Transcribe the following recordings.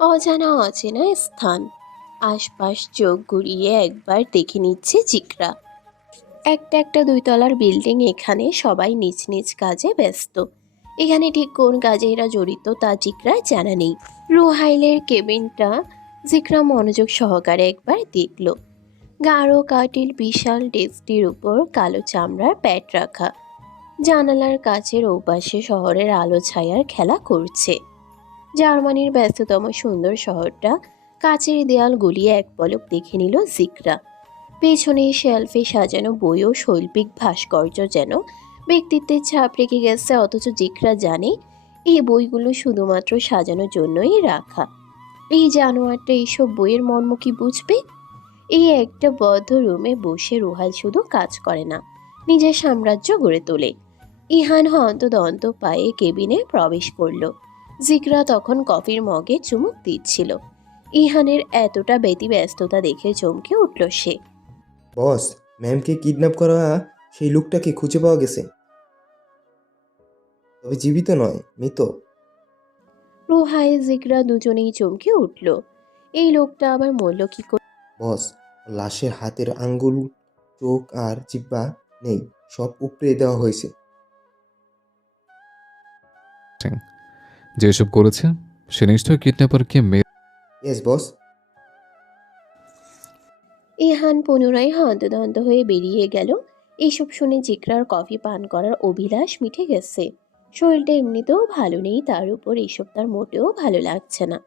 অজানা অচেনা স্থান। আশপাশ চোখ ঘুরিয়ে একবার দেখে নিচ্ছে জিকরা। একটা একটা দুইতলার বিল্ডিং, এখানে সবাই নিজ নিজ কাজে ব্যস্ত। এখানে ঠিক কোন কাজে এরা জড়িত তা জিকরা জানা নেই। রুহাইলের কেবিনটা জিকরা মনোযোগ সহকারে একবার দেখল। গাঢ় কাঠিল বিশাল ডেস্কটির উপর কালো চামড়ার প্যাড রাখা। জানালার কাছের ওপাশে শহরের আলো ছায়ার খেলা করছে। জার্মানির ব্যস্ততম সুন্দর শহরটা কাচের দেয়াল গলিয়ে এক পলক দেখে নিল জিকরা। পেছনে শেলফে সাজানো বই ও শৈল্পিক ভাস্কর্য যেন ব্যক্তিত্বের ছাপ রেখে গেছে, অথচ জিকরা জানে এই বইগুলো শুধুমাত্র সাজানোর জন্যই রাখা। এই জানোয়ারটা এইসব বইয়ের মর্ম কি বুঝবে? এই একটা বদ্ধ রুমে বসে রুহাল শুধু কাজ করে না, নিজের সাম্রাজ্য গড়ে তোলে। ইহান হন্তদন্ত পায়ে কেবিনে প্রবেশ করল। জিকরা তখন কফির মগে চুমুক দিচ্ছিল। ইহানের এতটা ব্যতিব্যস্ততা দেখে চমকে উঠল সে। বস, ম্যামকে কিডন্যাপ করা সেই লোকটাকে খুঁজে পাওয়া গেছে। তবে জীবিত নয়, মৃত। রুহাই জিকরা দুজনেই চমকে উঠল। এই লোকটা আবার মরল কি করে? বস, লাশের হাতের আঙ্গুল, চোখ আর জিহ্বা নেই, সব উপড়ে দেওয়া হয়েছে। যে এসব করেছে সে নিশ্চয়ই কিডন্যাপারকে মেরে। Yes boss. ইহান পুনরায় হন্তদন্ত হয়ে বেরিয়ে গেল। এইসব শুনে জিকরার কফি পান করার অভিলাষ মিটে গেছে। শরীরটা এমনিতেও ভালো নেই, তার উপর এইসব তার মোটেও ভালো লাগছে না।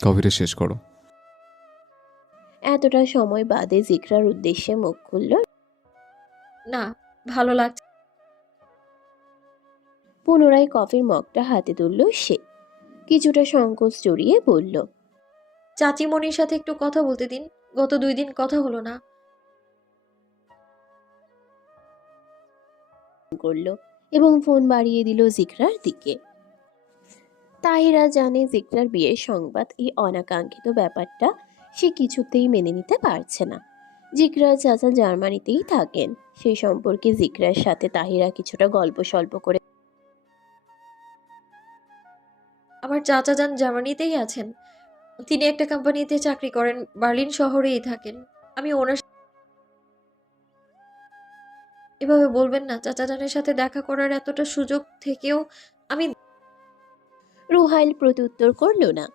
কফিটা শেষ করো। এতটা সময় বাদে জিকরার উদ্দেশ্যে মুখ খুলল। না, ভালো লাগছে। পুনরায় কফির মগটা হাতে তুলল সে। কিছুটা সংকোচ জড়িয়ে বলল, চাচিমণির সাথে একটু কথা বলতে দিন। গত 2 দিন কথা হলো না। করলো এবং ফোন বাড়িয়ে দিল জিকরার দিকে। তাহিরা জানে জিকরার বিয়ের সংবাদ, এই অনাকাঙ্ক্ষিত ব্যাপারটা সে কিছুতেই মেনে নিতে পারছে না। জিকরার চাচা জার্মানিতেই থাকেন, সেই সম্পর্কে জিকরার সাথে তাহিরা কিছুটা গল্প স্বল্প করে। আমার চাচা যান জার্মানিতেই আছেন। তিনি একটা কোম্পানিতে চাকরি করেন, বার্লিন শহরেই থাকেন। আমি ওনার এভাবে বলবেন না। চাচা জানের সাথে দেখা করার এতটা সুযোগ থেকেও আমি রুহাইল প্রত্যুত্তর করল না।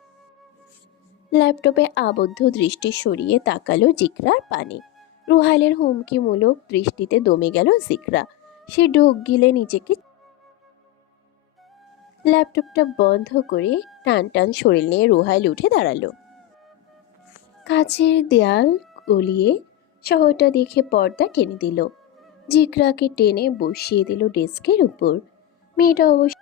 ল্যাপটপে আবদ্ধ দৃষ্টি সরিয়ে তাকালো জিকরার পানে। রুহাইলের হুমকিমূলক দৃষ্টিতে দমে গেল জিকরা। সে ঢোক গিলে নিজেকে ল্যাপটপটা বন্ধ করে টান টান শরীর নিয়ে রুহাইল উঠে দাঁড়ালো। কাছের দেয়াল গলিয়ে শহরটা দেখে পর্দা টেনে দিল। জিকরাকে টেনে বসিয়ে দিল ডেস্কের উপর। মেয়েটা অবশ্য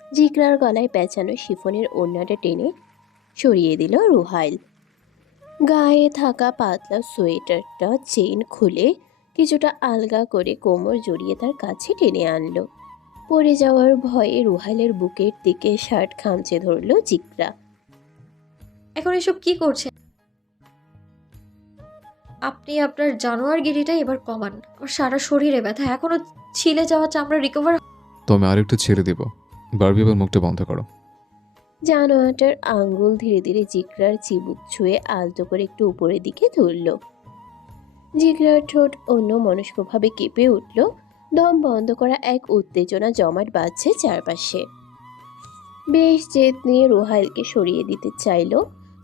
জিকরার গলায় পেঁচানো শিফনের ওড়নাটা টেনে সরিয়ে দিল রুহাইল। গায়ে থাকা পাতলা সোয়েটারটা চেইন খুলে কিছুটা আলগা করে কোমর জড়িয়ে তার কাছে টেনে আনলো। পড়ে যাওয়ার ভয়ে রুহাইলের বুকের দিকে শার্ট খামচে ধরল জিকরা। এখন এসব কি করছেন? আপনি আপনার জানোয়ারগিরিটা এবার কমান। আমার সারা শরীরে ব্যথা, এখনো ছিলে যাওয়া চামড়া রিকভার। তো আমি আরেকটু ছেড়ে দিব। বারবি এবার মুখটা বন্ধ করো। জানোয়ারটার আঙ্গুল ধীরে ধীরে জিকরার চিবুক ছুঁয়ে আলতো করে একটু উপরের দিকে তুলল। জিগরার ঠোঁট অন্য মনস্কভাবে কেঁপে উঠল। দম বন্ধ করা এক উত্তেজনা জমাট বাঁধছে চারপাশে। বেশ জেদ নিয়ে রুহাইলকে সরিয়ে দিতে চাইল,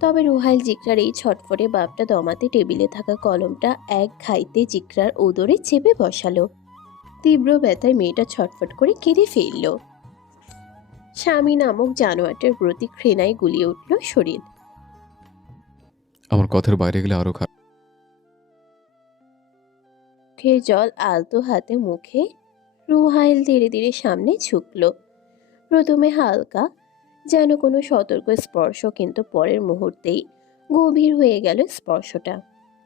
তবে রুহাইল জিকরার এই ছটফটে বাপটা দমাতে টেবিলে থাকা কলমটা এক ঘাইতে জিকরার উদরে চেপে বসালো। তীব্র ব্যথায় মেয়েটা ছটফট করে কেঁদে ফেলল। স্বামী নামক জানোয়ারটার প্রতি ঘৃণায় গুলিয়ে উঠল শরীর। আমার কথার বাইরে গেলে আরো খারাপ। মুখের জল আলতো হাতে মুখে রুহাইল ধীরে ধীরে সামনে ঝুঁকল। প্রথমে হালকা, যেন কোনো সতর্ক স্পর্শ, কিন্তু পরের মুহূর্তেই গভীর হয়ে গেল স্পর্শটা।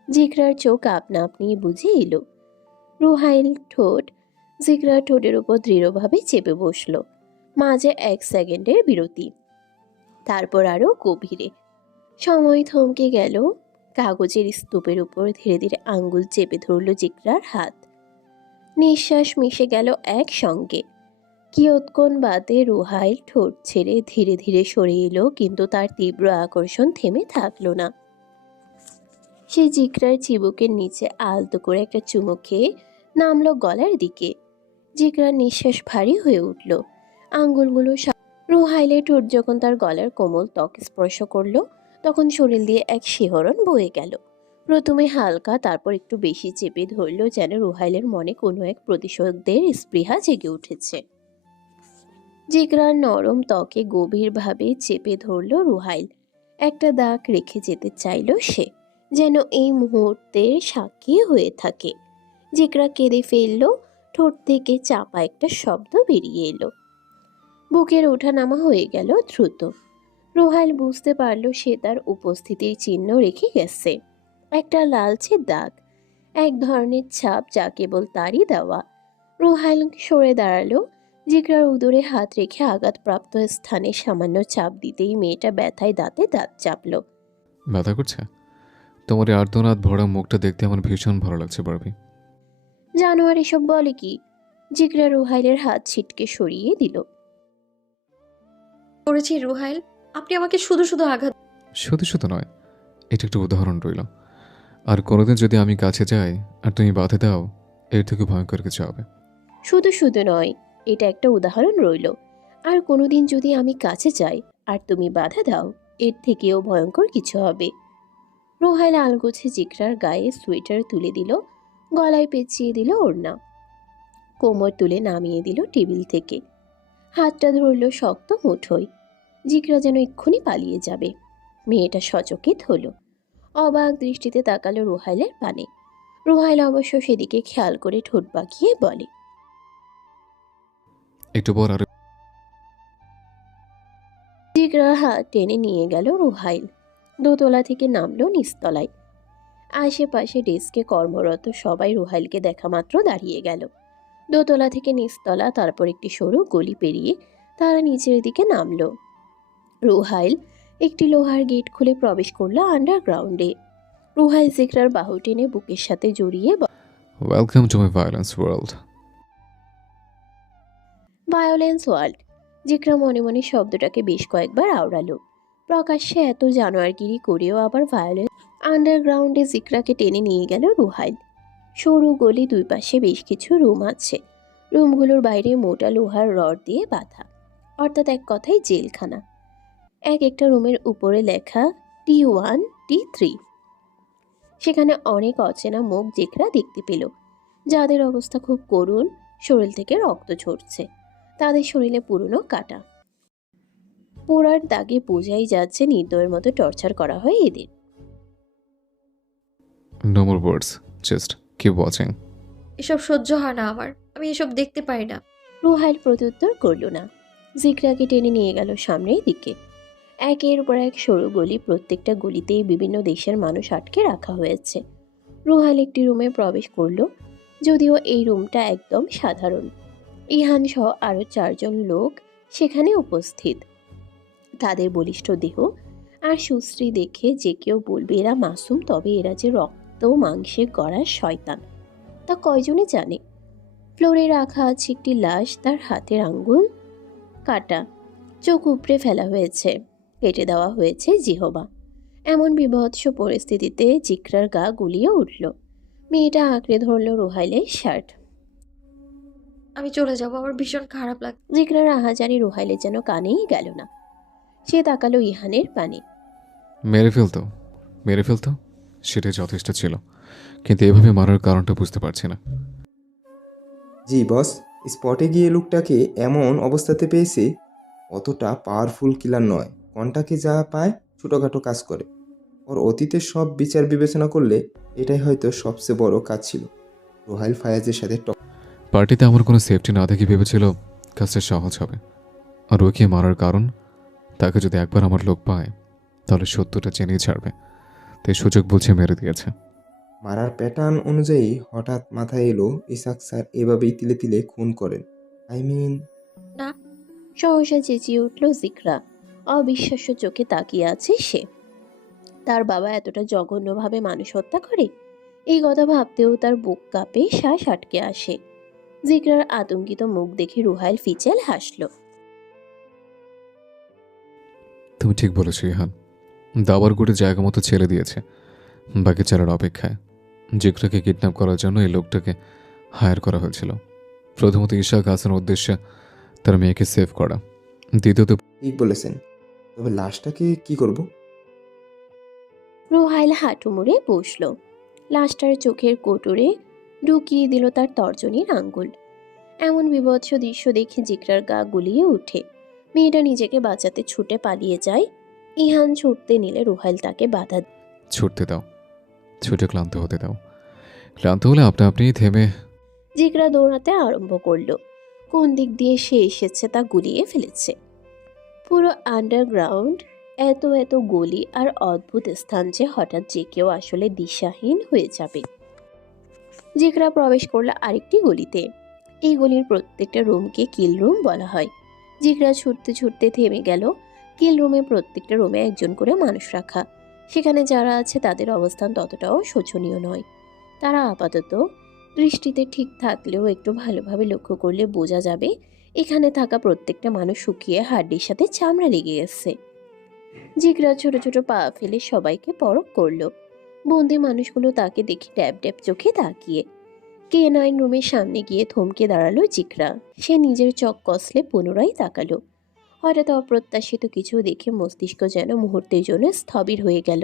জিকরার চোখ আপনা আপনি বুঝে এলো। রুহাইল ঠোঁট জিকরার ঠোঁটের উপর দৃঢ়ভাবে চেপে বসলো। মাঝে 1 সেকেন্ডের বিরতি, তারপর আরো গভীরে। সময় থমকে গেল। কাগজের স্তূপের উপর ধীরে ধীরে আঙ্গুল চেপে ধরল জিকরার হাত। নিঃশ্বাস মিশে গেল একসঙ্গে। কিয়ৎক্ষণ বাদে রুহাইল ঠোঁট ছেড়ে ধীরে ধীরে সরে এলো, কিন্তু তার তীব্র আকর্ষণ থেমে থাকলো না। সে জিকরার চিবুকের নিচে আলতো করে একটা চুমু খেয়ে নামলো গলার দিকে। জিকরার নিঃশ্বাস ভারী হয়ে উঠল। আঙ্গুলগুলো রুহাইলের ঠোঁট যখন তার গলার কোমল ত্বক স্পর্শ করলো, তখন শরীর দিয়ে এক শিহরণ বয়ে গেল। প্রথমে হালকা, তারপর একটু বেশি চেপে ধরলো, যেন রুহাইলের মনে কোনো এক প্রতিশোধের স্পৃহা জেগে উঠেছে। জিগরার নরম ত্বকে গভীরভাবে চেপে ধরল রুহাইল। একটা দাগ রেখে যেতে চাইল সে, যেন এই মুহূর্তের সাক্ষী হয়ে থাকে। জিগরা কেঁদে ফেলল, ঠোঁট থেকে চাপা একটা শব্দ বেরিয়ে এলো। বুকের ওঠানামা হয়ে গেল দ্রুত। রুহাইল বুঝতে পারল সে তার উপস্থিতির চিহ্ন রেখে গেছে। একটা লালচে দাগ, এক ধরনের ছাপ যা কেবল তারই দেওয়া। রুহাইল সরে দাঁড়ালো। জিগরার উদরে হাত রেখে আঘাতপ্রাপ্ত স্থানে সামান্য চাপ দিতেই মেয়েটা ব্যথায় দাঁতে দাঁত চাপল। ব্যথা করছে? তোমার এই আর্তনাদ ভরা মুখটা দেখতে আমার ভীষণ ভালো লাগছে বারবি। জানোয়ার এসব বলে কি? জিগরা রুহাইলের হাত ছিটকে সরিয়ে দিল। করেছি রুহাইল, আপনি আমাকে শুধু শুধু আঘাত। শুধু শুধু নয়, এটা একটা উদাহরণ রইল। আর কোনোদিন যদি আমি কাছে যাই আর তুমি বাধা দাও, এর থেকে ভয়ঙ্কর কিছু হবে। শুধু শুধু নয়, এটা একটা উদাহরণ রইল। আর কোনোদিন যদি আমি কাছে যাই আর তুমি বাধা দাও, এর থেকেও ভয়ঙ্কর কিছু হবে। রুহাইল আলগোছে জিগরার গায়ে সোয়েটার তুলে দিল, গলায় পেঁচিয়ে দিল ওড়না, কোমর তুলে নামিয়ে দিল টেবিল থেকে। হাতটা ধরল শক্ত মুঠোয়। জিগরা যেন এক্ষুনি পালিয়ে যাবে। মেয়েটা সচকিত হলো, অবাক দৃষ্টিতে তাকালো রুহাইলের পানে। রুহাইল অবশ্য সেদিকে খেয়াল করে ঠোঁট বাঁকিয়ে বলে, একটু পর আর জিগরার হাত টেনে নিয়ে গেল রুহাইল। দোতলা থেকে নামলো নিচতলায়। আশেপাশে ডেস্কে কর্মরত সবাই রুহাইলকে দেখা মাত্র দাঁড়িয়ে গেল। দোতলা থেকে নিচতলা, তারপর একটি সরু গলি পেরিয়ে তারা নিচের দিকে নামলো। রুহাইল একটি লোহার গেট খুলে প্রবেশ করলো আন্ডারগ্রাউন্ডে। রুহাইল জিগরার বাহু টেনে বুকের সাথে জড়িয়ে welcome to my violence world. Violence world. Jigra মনে মনে শব্দটাকে বেশ কয়েকবার আওড়ালো। প্রকাশ্যে এত জানোয়ারগিরি করেও আবার ভায়োলেন্স। আন্ডারগ্রাউন্ডে জিগরাকে টেনে নিয়ে গেল রুহাইল। সরু গলি, দুই পাশে বেশ কিছু রুম আছে। রুমগুলোর বাইরে মোটা লোহার রড দিয়ে বাঁধা, অর্থাৎ এক কথায় জেলখানা। এক একটা রুমের উপরে লেখা T1, T3। সেখানে অনেক অচেনা মুখ জিগরা দেখতে পেল, যাদের অবস্থা খুব করুণ। শরীর থেকে রক্ত ঝরছে, তাদের শরীরে পুরনো কাটা, পোড়ার দাগে বোঝাই যাচ্ছে নির্দয়ের মতো টর্চার করা হয় এদের। নো মোর ওয়ার্ডস, জাস্ট কিপ ওয়াচিং। এসব সহ্য হয় না আমার, আমি এসব দেখতে পারি না। রুহাইল প্রত্যুত্তর করল না। জিগরাকে টেনে নিয়ে গেল সামনের দিকে। একের পর এক সরু গলি, প্রত্যেকটা গলিতেই বিভিন্ন দেশের মানুষ আটকে রাখা হয়েছে। রুহাইল একটি রুমে প্রবেশ করল, যদিও এই রুমটা একদম সাধারণ। ইহান সহ আরও 4 জন লোক সেখানে উপস্থিত। তাদের বলিষ্ঠ দেহ আর সুশ্রী দেখে যে কেউ বলবে এরা মাসুম, তবে এরা যে রক্ত মাংসে গড়া শয়তান তা কয়জনে জানে। ফ্লোরে রাখা আছে একটি লাশ, তার হাতের আঙ্গুল কাটা, চোখ উপড়ে ফেলা হয়েছে, কেটে দেওয়া হয়েছে জিহবা। এমন বিভৎস পরিস্থিতিতে জিগরার গা গুলিয়ে উঠল। মেয়েটা আঁকড়ে ধরল রুহাইলের শার্ট। আমি চলে যাব, আমার ভীষণ খারাপ লাগে। জিগরার আহাজারি রুহাইলের যেন কানেই গেল না। সে তাকালো ইহানের পানে। মেরে ফেলতো, মেরে ফেলতো, সেটাই যথেষ্ট ছিল। কিন্তু এভাবে মারার কারণটা বুঝতে পারছি না। জি বস, স্পটে গিয়ে লোকটাকে এমন অবস্থাতে পেয়েছে। অতটা পাওয়ারফুল কিলার নয়, কন্টাকে যা পায় ছোটোখাটো কাজ করে। ওর অতীতের সব বিচার বিবেচনা করলে এটাই হয়তো সবচেয়ে বড় কাজ ছিল। রুহাইল ফায়াজের সাথে পার্টিতে আমার কোনো সেফটি না দেখে ভেবেছিল কাজটা সহজ হবে। আর ওকে মারার কারণ, তাকে যদি একবার আমার লোক পায় তাহলে সত্যটা জেনেই ছাড়বে, তাই সুযোগ বুঝে মেরে দিয়েছে। মারার প্যাটার্ন অনুযায়ী হঠাৎ মাথায় এলো ইসাক স্যার এভাবেই তিলে তিলে খুন করেন। আই মিন, না, সহসা চেঁচিয়ে উঠল জিগরা। অবিশ্বাস্য চোখে তাকিয়ে আছে সে। তার বাবা এতটা জঘন্যভাবে মানুষ হত্যা করে? এই কথা ভাবতেও তার বুক কাঁপে, শ্বাস আটকে আসে। জিকরার আতঙ্কিত মুখ দেখে রুহাইল ফিচেল হাসল। তুমি ঠিক বলেছো ইহান, দাবার গুটে জায়গা মতো ছেড়ে দিয়েছে বাকি চারার অপেক্ষায়। জিকরাকে কিডন্যাপ করার জন্য এই লোকটাকে হায়ার করা হয়েছিল। প্রথমত ইশাক হাসানের উদ্দেশ্যে তার মেয়েকে সেভ করা, দ্বিতীয়ত ঠিক বলেছেন, তবে লাশটাকে কি করব? রুহাইল হাঁটু মুড়ে বসল। লাশটার চোখের কোটরে ঢুকিয়ে দিল তার তর্জনীর আঙ্গুল। এমন বিভৎস দৃশ্য দেখে জিকরার গা গুলিয়ে ওঠে। মেয়েটা নিজেকে বাঁচাতে ছুটে পালিয়ে যায়। ইহান ছুটতে নিলে রুহাইল তাকে বাধা। ছুটতে দাও, ছুটে ক্লান্ত হতে দাও। ক্লান্ত হলে আপনা আপনিই থেমে। জিকরা দৌড়াতে আরম্ভ করলো। কোন দিক দিয়ে সে এসেছে তা গুলিয়ে ফেলেছে। পুরো আন্ডারগ্রাউন্ড, এত এত গলি আর অদ্ভুত স্থান যে হঠাৎ যে কেউ আসলে দিশাহীন হয়ে যাবে। জিকরা প্রবেশ করলো আরেকটি গলিতে। এই গলির প্রত্যেকটা রুমকে কিল রুম বলা হয়। জিকরা ছুটতে ছুটতে থেমে গেল। কিল রুমে প্রত্যেকটা রুমে একজন করে মানুষ রাখা। সেখানে যারা আছে তাদের অবস্থান ততটাও শোচনীয় নয়। তারা আপাতত দৃষ্টিতে ঠিক থাকলেও একটু ভালোভাবে লক্ষ্য করলে বোঝা যাবে এখানে থাকা প্রত্যেকটা মানুষ শুকিয়ে হাড্ডির সাথে চামড়া লেগে গেছে। জিগরা ছোট ছোট পা ফেলে সবাইকে পরখ করলো। বন্দি মানুষগুলো তাকে দেখে ড্যাব ড্যাব চোখে তাকিয়ে। K9 রুমের সামনে গিয়ে থমকে দাঁড়ালো জিগরা। সে নিজের চোখ কসলে পুনরায় তাকালো। হঠাৎ অপ্রত্যাশিত কিছু দেখে মস্তিষ্ক যেন মুহূর্তের জন্য স্থবির হয়ে গেল।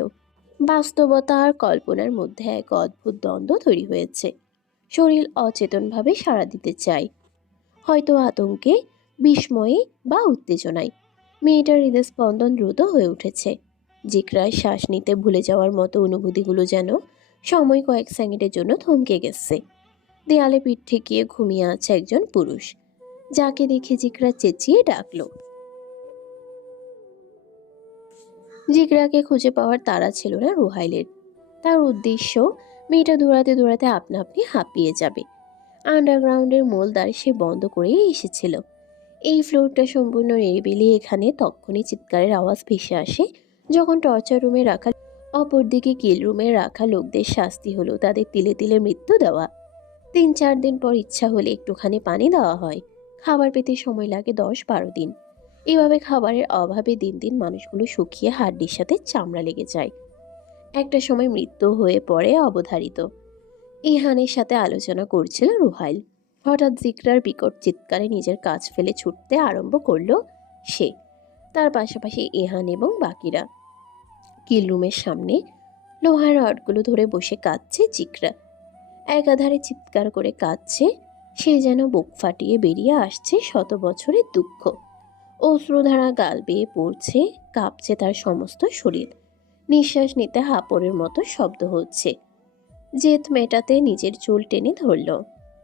বাস্তবতা আর কল্পনার মধ্যে এক অদ্ভুত দ্বন্দ্ব তৈরি হয়েছে। শরীর অচেতনভাবে সাড়া দিতে চায়, হয়তো আতঙ্কে, বিস্ময়ে বা উত্তেজনায়। মেয়েটার হৃদস্পন্দন দ্রুত হয়ে উঠেছে। জিকরায় শ্বাস নিতে ভুলে যাওয়ার মতো অনুভূতিগুলো যেন সময় কয়েক সেকেন্ডের জন্য থমকে গেছে। দেয়ালে পিঠ ঠেকিয়ে ঘুমিয়ে আছে একজন পুরুষ, যাকে দেখে জিকরা চেঁচিয়ে ডাকলো। জিকরাকে খুঁজে পাওয়ার তাড়া ছিল না রুহাইলের। তার উদ্দেশ্য মেয়েটা দৌড়াতে দৌড়াতে আপনা আপনি হাঁপিয়ে যাবে। আন্ডারগ্রাউন্ডের মূলদ্বার সে বন্ধ করেই এসেছিল। এই ফ্লোরটা সম্পূর্ণ নিরিবিলি। এখানে তক্ষুনি চিৎকারের আওয়াজ ভেসে আসে যখন টর্চার রুমে রাখা। অপরদিকে কিল রুমে রাখা লোকদের শাস্তি হলো তাদের তিলে তিলে মৃত্যু দেওয়া। 3-4 দিন পর ইচ্ছা হলে একটুখানি পানি দেওয়া হয়। খাবার পেতে সময় লাগে 10-12 দিন। এভাবে খাবারের অভাবে দিন দিন মানুষগুলো শুকিয়ে হাড্ডির সাথে চামড়া লেগে যায়। একটা সময় মৃত্যু হয়ে পড়ে অবধারিত। ইহানের সাথে আলোচনা করছিল রুহাইল। হঠাৎ জিকরার বিকট চিৎকারে নিজের কাজ ফেলে ছুটতে আরম্ভ করলো সে। তার পাশাপাশি ইহান এবং বাকিরা। কিল রুমের সামনে লোহার রডগুলো ধরে বসে কাঁদছে জিকরা। একাধারে চিৎকার করে কাঁদছে। সে যেন বুক ফাটিয়ে বেরিয়ে আসছে শত বছরের দুঃখ। অশ্রুধারা গাল বেয়ে পড়ছে, কাঁপছে তার সমস্ত শরীর। নিঃশ্বাস নিতে হাঁপড়ের মতো শব্দ হচ্ছে। জেদ মেটাতে নিজের চুল টেনে ধরল।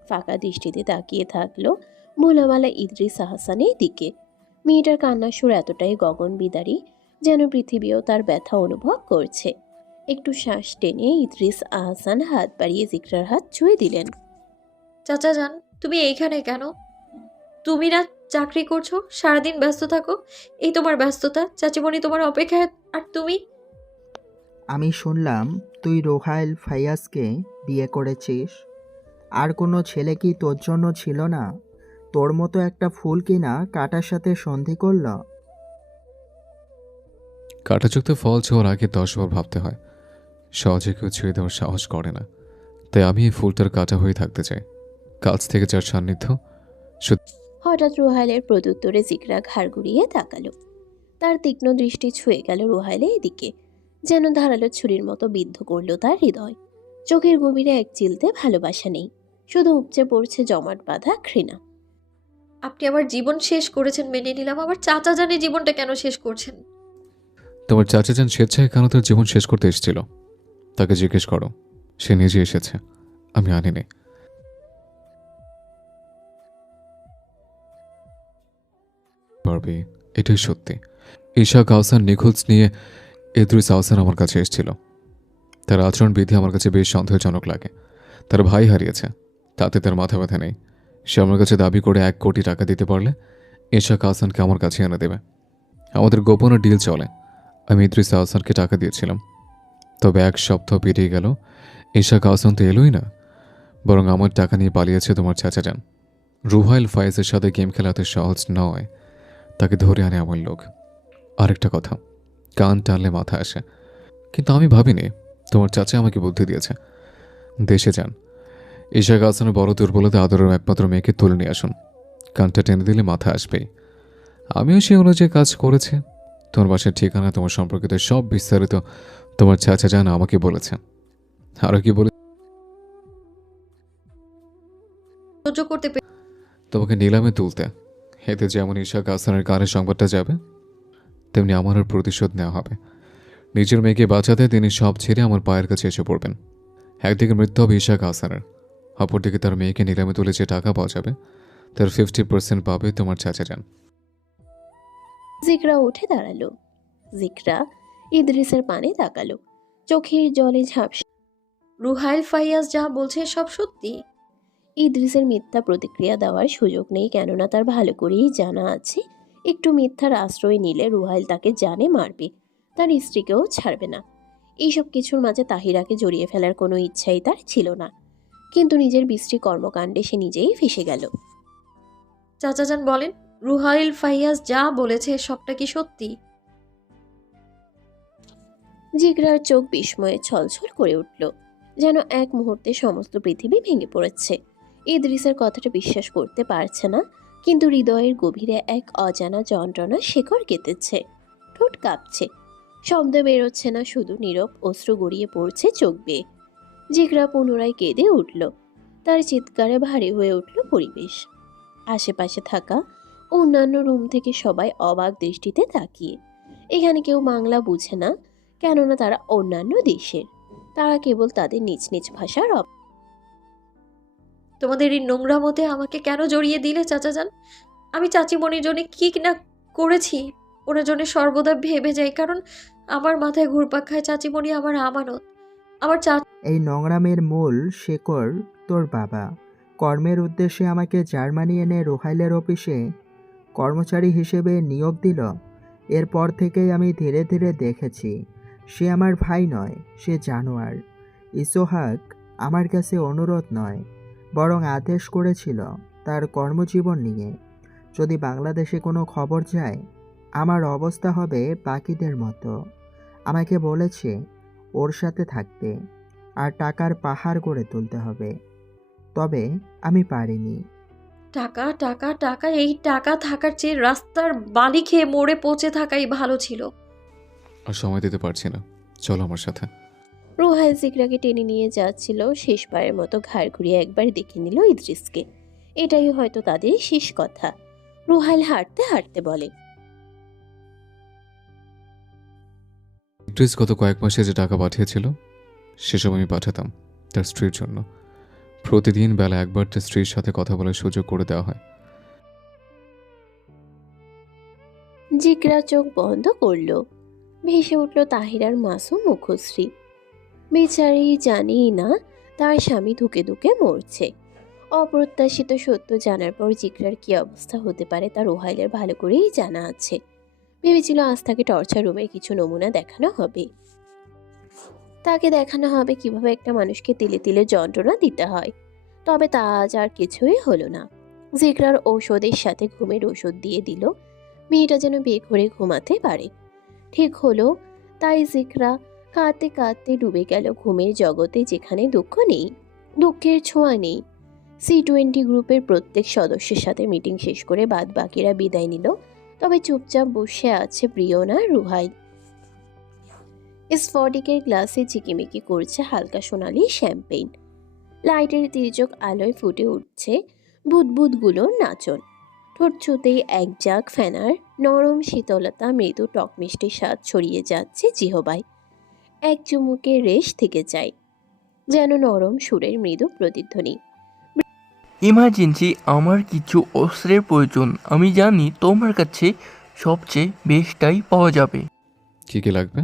ফাঁকা দৃষ্টিতে তাকিয়ে থাকলো মোলামালা ইদ্রিস আহসানের দিকে। মেয়েটার কান্নার সুর এতটাই গগন বিদারী যেন পৃথিবীও তার ব্যথা অনুভব করছে। একটু শ্বাস টেনে ইদ্রিস আহসান হাত বাড়িয়ে জিকরার হাত ছুঁয়ে দিলেন। চাচা যান, তুমি এইখানে কেন? তুমি না চাকরি করছো, সারাদিন ব্যস্ত থাকো। এই তোমার ব্যস্ততা, চাচিমণি তোমার অপেক্ষায়, আর তুমি। আমি শুনলাম তুই রোহাইল ফাইয়াজকে বিয়ে করেছিস। আর কোনো ছেলে কি তোর জন্য ছিল না? তোর মতো একটা ফুল কিনা কাটার সাথে সন্ধি করল। কাঁটাযুক্ত ফল ছোঁয়ার আগে 10 বার ভাবতে হয়। সহজে কেউ ছুঁয়ে দেওয়ার সাহস করে না। তাই আমি এই ফুলটার কাটা হয়ে থাকতে চাই। কাছ থেকে যার সান্নিধ্য। হঠাৎ রুহাইলের প্রত্যুত্তরে জিকরা ঘাড় ঘুরিয়ে তাকালো। তার তীক্ষ্ণ দৃষ্টি ছুঁয়ে গেল রুহাইলের এদিকে, যেন ধারালো ছুরির মতো বিদ্ধ করলো তার হৃদয়। চোখের গভীরে এক চিলতে ভালোবাসা নেই, শুধু উপচে পড়ছে জমাট বাঁধা ঘৃণা। আপনি আমার জীবন শেষ করেছেন মেনে নিলাম, আমার চাচা জানের জীবনটা কেন শেষ করছেন? তোমার চাচা যান স্বেচ্ছায় কেন তার জীবন শেষ করতে এসেছিল তাকে জিজ্ঞেস করো। সে নিজে এসেছে, আমি আনিনি। পারবে, এটাই সত্যি। ইশাক আহসান নিখোঁজ নিয়ে ইদ্রিস আহসান আমার কাছে এসেছিল। তার আচরণবিধি আমার কাছে বেশ সন্দেহজনক লাগে। তার ভাই হারিয়েছে, তাতে তার মাথা ব্যথা নেই। সে আমার কাছে দাবি করে 1 কোটি টাকা দিতে পারলে ইশাক আহসানকে আমার কাছে এনে দেবে। আমাদের গোপন ডিল চলে। আমি ইদ্রিস আহসানকে টাকা দিয়েছিলাম। তবে 1 সপ্তাহ পেরিয়ে গেল, ইশাক আহসান তো এলোই না। বরং আমার টাকা নিয়ে পালিয়েছে তোমার চাচা যান। রুহাইল ফায়েজের সাথে গেম খেলাতে সহজ নয়, তাকে ধরে আনে আমার লোক। আরেকটা কথা, কান টানলে মাথা আসে, কিন্তু আমি ভাবিনি তোমার চাচা আমাকে বুদ্ধি দিয়েছে। দেশে যান, ঈশা হাসানের বড় দুর্বলতা আদরের একমাত্র মেয়েকে তুলে নিয়ে আসুন। কানটা টেনে দিলে মাথা আসবেই। আমিও সেই অনুযায়ী কাজ করেছি। তোমার বাসার ঠিকানা, তোমার সম্পর্কিত সব বিস্তারিত তোমার চাচা জান আমাকে বলেছে। আরও কি বলে, সহ্য করতে তোমাকে নিলামে তুলতে। এতে যেমন ঈশা হাসানের কানের সংবাদটা যাবে, তেমনি আমারও প্রতিশোধ নেওয়া হবে। নিজের মেয়েকে বাঁচাতে তিনি সব ছেড়ে আমার পায়ের কাছে এসে পড়বেন। একদিকে মৃত্যু হবে ঈশা হাসানের, অপরদিকে তার মেয়েকে নিলামে তুলে যে টাকা পাওয়া যাবে তার 50% পাবে তোমার চাচা যান। জিকরা উঠে দাঁড়ালো। জিকরা ইদ্রিসের পানে তাকালো, চোখের জলে ঝাপসা। রুহাইল ফাইয়াজ যা বলছে সব সত্যি। ইদ্রিসের মিথ্যা প্রতিক্রিয়া দেওয়ার সুযোগ নেই, কেননা তার ভালো করেই জানা আছে একটু মিথ্যার আশ্রয় নিলে রুহাইল তাকে জানে মারবে, তার স্ত্রীকেও ছাড়বে না। এইসব কিছুর মাঝে তাহিরাকে জড়িয়ে ফেলার কোনো ইচ্ছাই তার ছিল না, কিন্তু নিজের বিশ্রী কর্মকাণ্ডে সে নিজেই ফেসে গেল। চাচাজান বলেন, রুহাইল ফাইয়াজ যা বলেছে সবটা কি সত্যি? জিগরার চোখ বিস্ময়ে ছলছল করে উঠল, যেন এক মুহূর্তে সমস্ত পৃথিবী ভেঙে পড়েছে। ইদ্রিসের কথাটা বিশ্বাস করতে পারছে না, কিন্তু হৃদয়ের গভীরে এক অজানা যন্ত্রণা শেকড় গেঁথেছে। ঠোঁট কাঁপছে, শব্দ বেরোচ্ছে না, শুধু নীরব অশ্রু গড়িয়ে পড়ছে চোখ বেয়ে। জিগরা পুনরায় কেঁদে উঠল, তার চিৎকারে ভারী হয়ে উঠল পরিবেশ। আশেপাশে থাকা অন্যান্য রুম থেকে সবাই অবাক দৃষ্টিতে তাকিয়ে। এখানে কেউ বাংলা বুঝে না, কেননা তারা অন্যান্য দেশের। তারা কেবল তাদের নিজ নিজ ভাষার তোমাদের এই নোংরা মতে আমাকে কেন জড়িয়ে দিলে চাচাজান? আমি চাচিমণির জন্য কি না করেছি ওনার জন্য সর্বদা ভেবে যাই, কারণ আমার মাথায় ঘুরপাক খায় চাচিমণি আমার আমানত। আমার এই নোংরামের মূল শেকড় তোর বাবা। কর্মের উদ্দেশ্যে আমাকে জার্মানি এনে রোহাইলের অফিসে কর্মচারী হিসেবে নিয়োগ দিল। এরপর থেকেই আমি ধীরে ধীরে দেখেছি সে আমার ভাই নয়, সে জানোয়ার। ইসোহাক আমার কাছে অনুরোধ নয়, বরং আদেশ করেছিল তার কর্মজীবন নিয়ে। যদি বাংলাদেশে কোনো খবর যায়, আমার অবস্থা হবে বাকিদের মতো। আমাকে বলেছে ওর সাথে থাকতে আর টাকার পাহাড় গড়ে তুলতে হবে, তবে আমি পারিনি। টাকা টাকা টাকা, এই টাকা থাকার চেয়ে রাস্তার বালি খেয়ে মরে পচে থাকাই ভালো ছিল। আর সময় দিতে পারছি না, চলো আমার সাথে। রুহাইল জিগরাকে টেনে নিয়ে যাচ্ছিল। শেষবারের মতো ঘাড় ঘুরিয়ে একবার দেখে নিল ইদ্রিসকে। এটাই হয়তো তাদের শেষ কথা। রুহাইল হাঁটতে হাঁটতে বলে, ইদ্রিস গত কয়েক মাসে যে টাকা পাঠিয়েছিল সেসব আমি পাঠাতাম তার স্ত্রীর জন্য। প্রতিদিন বেলা একবার তার স্ত্রীর সাথে কথা বলার সুযোগ করে দেওয়া হয়। জিগরা চোখ বন্ধ করল। ভেসে উঠল তাহিরার মাসুম মুখশ্রী। বেচারি জানি না তার স্বামী ধুকে ধুকে মরছে। অপ্রত্যাশিত সত্য জানার পর জিগরার কি অবস্থা হতে পারে তা রুহাইলের ভালো করেই জানা আছে। ভেবেছিল আজ তাকে টর্চার রুমের কিছু নমুনা দেখানো হবে, তাকে দেখানো হবে কিভাবে একটা মানুষকে তিলে তিলে যন্ত্রণা দিতে হয়। তবে তা আজ আর কিছুই হলো না। জিগরার ঔষধের সাথে ঘুমের ওষুধ দিয়ে দিল, মেয়েটা যেন বেঘরে ঘুমাতে পারে। ঠিক হলো তাই। জিগরা কাঁদতে কাঁদতে ডুবে গেল ঘুমের জগতে, যেখানে দুঃখ নেই, দুঃখের ছোঁয়া নেই। C20 গ্রুপের প্রত্যেক সদস্যের সাথে মিটিং শেষ করে বাদ বাকিরা বিদায় নিল, তবে চুপচাপ বসে আছে প্রিয়না রুহাইল। স্ফটিকের গ্লাসে চিকিমিকি করছে হালকা সোনালি শ্যাম্পেইন। লাইটের তির্যক আলোয় ফুটে উঠছে বুদবুদগুলোর নাচন। ঠোঁট ছুতেই এক জাগ ফেনার নরম শীতলতা, মৃদু টক মিষ্টি স্বাদ ছড়িয়ে যাচ্ছে জিহবায়। এক চুমুকে রেশ থেকে যায়, যেন নরম সুরের মৃদু প্রতিধ্বনি। ইমার্জেন্সি আমার কিছু অস্ত্রের প্রয়োজন। আমি জানি তোমার কাছে সবচেয়ে বেশটাই পাওয়া যাবে। কি কি লাগবে?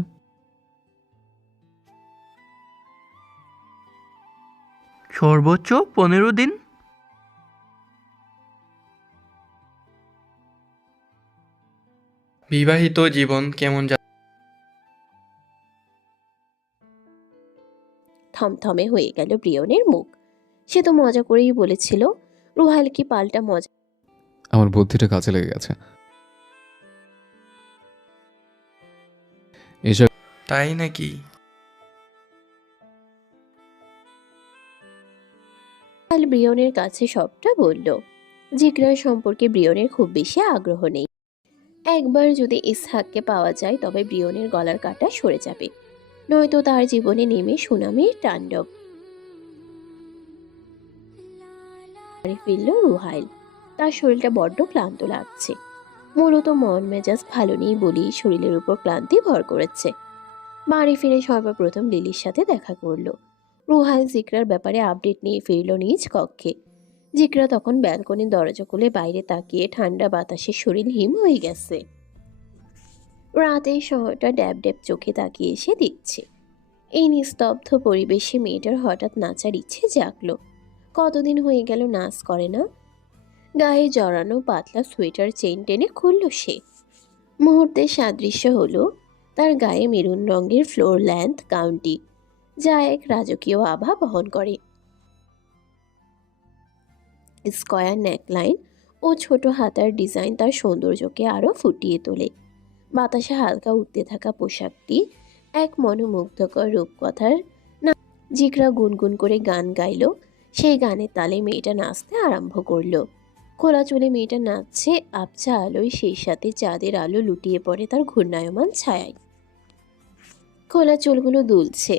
সর্বোচ্চ 15 দিন। বিবাহিত জীবন কেমন থমথমে হয়ে গেল প্রিয়নের মুখ। সে তো মজা করেই বলেছিল রুহাইল কি পাল্টা মজা আমার বুদ্ধিটা কাজে লেগে গেছে। এসব তাই নাকি? ব্রিয়নের কাছে সবটা বলল। জিগরার সম্পর্কে ব্রিয়নের খুব বেশি আগ্রহ নেই। একবার যদি ইসহাককে পাওয়া যায় তবে ব্রিয়নের গলার কাটা সরে যাবে, নয়তো তার জীবনে নেমে সুনামির তাণ্ডব। বাড়ি ফিরল রুহাইল। তার শরীরটা বড্ড ক্লান্ত লাগছে। মূলত মন মেজাজ ভালো নেই বলেই শরীরের উপর ক্লান্তি ভর করেছে। বাড়ি ফিরে সর্বপ্রথম লিলির সাথে দেখা করলো। রুহাইল জিকরার ব্যাপারে আপডেট নিয়ে ফিরল নিজ কক্ষে। জিকরা তখন ব্যালকনির দরজা খুলে বাইরে তাকিয়ে ঠান্ডা বাতাসে শরীর হিম হয়ে গেছে। রাতে শহরটা ড্যাব ড্যাব চোখে তাকিয়ে এসে দেখছে। এই নিস্তব্ধ পরিবেশে মেয়েটার হঠাৎ নাচার ইচ্ছে জাগলো। কতদিন হয়ে গেল নাচ করে না। গায়ে জড়ানো পাতলা সোয়েটার চেইন টেনে খুলল সে। মুহূর্তের সাদৃশ্য হলো তার গায়ে মেরুন রঙের ফ্লোর ল্যান্থ গাউনটি, যা এক রাজকীয় আভা বহন করে। স্কয়ার নেকলাইন ও ছোট হাতার ডিজাইন তার সৌন্দর্যকে আরো ফুটিয়ে তোলে। বাতাসে হালকা উঠতে থাকা পোশাকটি এক মনোমুগ্ধকর রূপকথার না। জিকরা গুনগুন করে গান গাইল। সেই গানের তালে মেয়েটা নাচতে আরম্ভ করলো। খোলা চুলে মেয়েটা নাচছে আবছা আলোয়, সেই সাথে চাঁদের আলো লুটিয়ে পড়ে তার ঘূর্ণায়মান ছায়ায়। খোলা চুলগুলো দুলছে।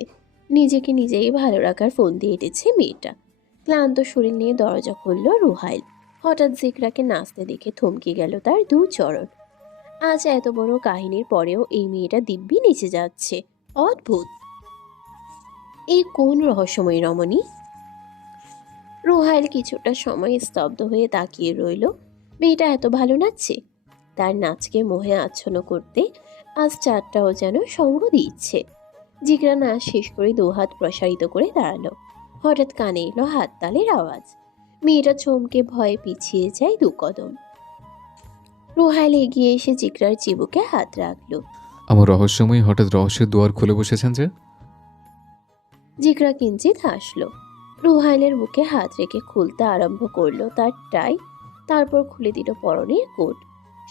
নিজেকে নিজেই ভালো রাখার ফোন দিয়ে এঁটেছে মেয়েটা। ক্লান্ত শরীর নিয়ে দরজা খুলল রুহাইল। হঠাৎ জিকরাকে নাচতে দেখে থমকে গেল তার দু চরণ। আজ এত বড় কাহিনীর পরেও এই মেয়েটা দিব্যি নিচে যাচ্ছে। অদ্ভুত। এই কোন রহস্যময় রমণী? রুহাইল কিছুটা সময় স্তব্ধ হয়ে তাকিয়ে রইল। মেয়েটা এত ভালো নাচছে। তার নাচকে মোহে আচ্ছন্ন করতে আজ চারটাও যেন সঙ্গ দিচ্ছে। জিগরা নাচ শেষ করে দুহাত প্রসারিত করে দাঁড়ালো। হঠাৎ কানে এলো হাততালির আওয়াজ। মেয়েটা চমকে ভয়ে পিছিয়ে যায় দু কদম। রুহাইল এগিয়ে এসে জিগরার চিবুকে হাত রাখলো। আমার রহস্যময়ী হঠাৎ রহস্যের দুয়ার খুলে বসেছেন যে। জিগরা কিঞ্চিত হাসলো। রুহাইলের বুকে হাত রেখে খুলতে আরম্ভ করলো তার টাই, তারপর খুলে দিল পরনের কোট।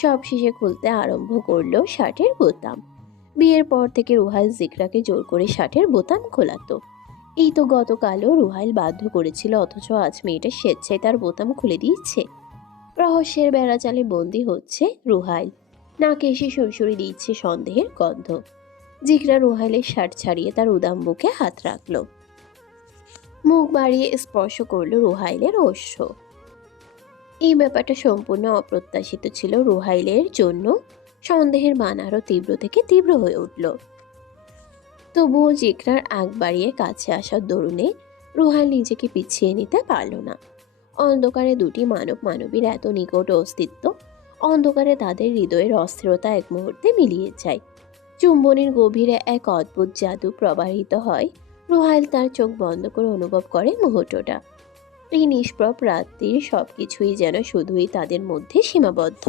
সব শেষে খুলতে আরম্ভ করলো শার্টের বোতাম। বিয়ের পর থেকে রুহাইল জিগরাকে জোর করে শার্টের বোতাম খোলাতো। এই তো গতকালও রুহাইল বাধ্য করেছিল, অথচ আজ মেয়েটা স্বেচ্ছায় তার বোতাম খুলে দিচ্ছে। রহস্যের বেড়াচালে বন্দি হচ্ছে রুহাইল। নাকে এসে সুরসুরি দিচ্ছে সন্দেহের গন্ধ। জিগরা রুহাইলের শার্ট ছাড়িয়ে তার উদাম বুকে হাত রাখলো। মুখ বাড়িয়ে স্পর্শ করলো রুহাইলের অশ্ব। এই ব্যাপারটা সম্পূর্ণ অপ্রত্যাশিত ছিল রুহাইলের জন্য। সন্দেহের মান আরো তীব্র থেকে তীব্র হয়ে উঠল। তবুও জিগরার আগ বাড়িয়ে কাছে আসার দরুনে রুহাইল নিজেকে পিছিয়ে নিতে পারল না। অন্ধকারে দুটি মানব মানবীর এত নিকট অস্তিত্ব। অন্ধকারে তাদের হৃদয়ের অস্থিরতা এক মুহূর্তে মিলিয়ে যায়। চুম্বনের গভীরে এক অদ্ভুত জাদু প্রবাহিত হয়। রুহাইল তার চোখ বন্ধ করে অনুভব করে মুহূর্তটা। এই নিষ্প্রভ রাত্রির সবকিছুই যেন শুধুই তাদের মধ্যে সীমাবদ্ধ।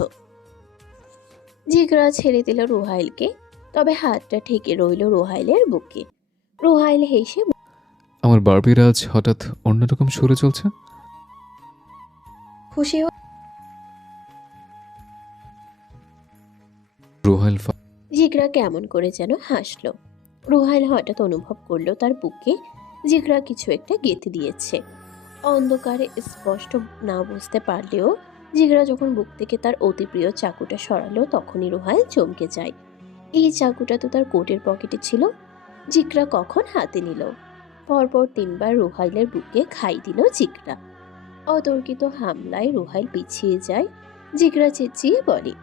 জিগরা ছেড়ে দিল রুহাইলকে, তবে হাতটা ঠেকে রইল রুহাইলের বুকে। রুহাইল হেসে আমার বারবির আজ হঠাৎ অন্যরকম সুরে চলছে। খুশি রুহাইল জিগরা কেমন করে যেন হাসলো। রুহাইল হঠাৎ অনুভব করলো তার বুকে জিগরা কিছু একটা গেঁথে দিয়েছে। অন্ধকারে স্পষ্ট না বুঝতে পারলেও জিগরা যখন বুক থেকে তার অতি প্রিয় চাকুটা সরালো, তখনই রুহাইল চমকে যায়। এই চাকুটা তো তার কোটের পকেটে ছিল। জিগরা কখন হাতে নিল? পরপর 3 বার রুহাইলের বুকে খাই দিল জিগরা। অতর্কিত হামলায় রুহাইল পিছিয়ে যায়। জিগরা চেঁচিয়ে বলে,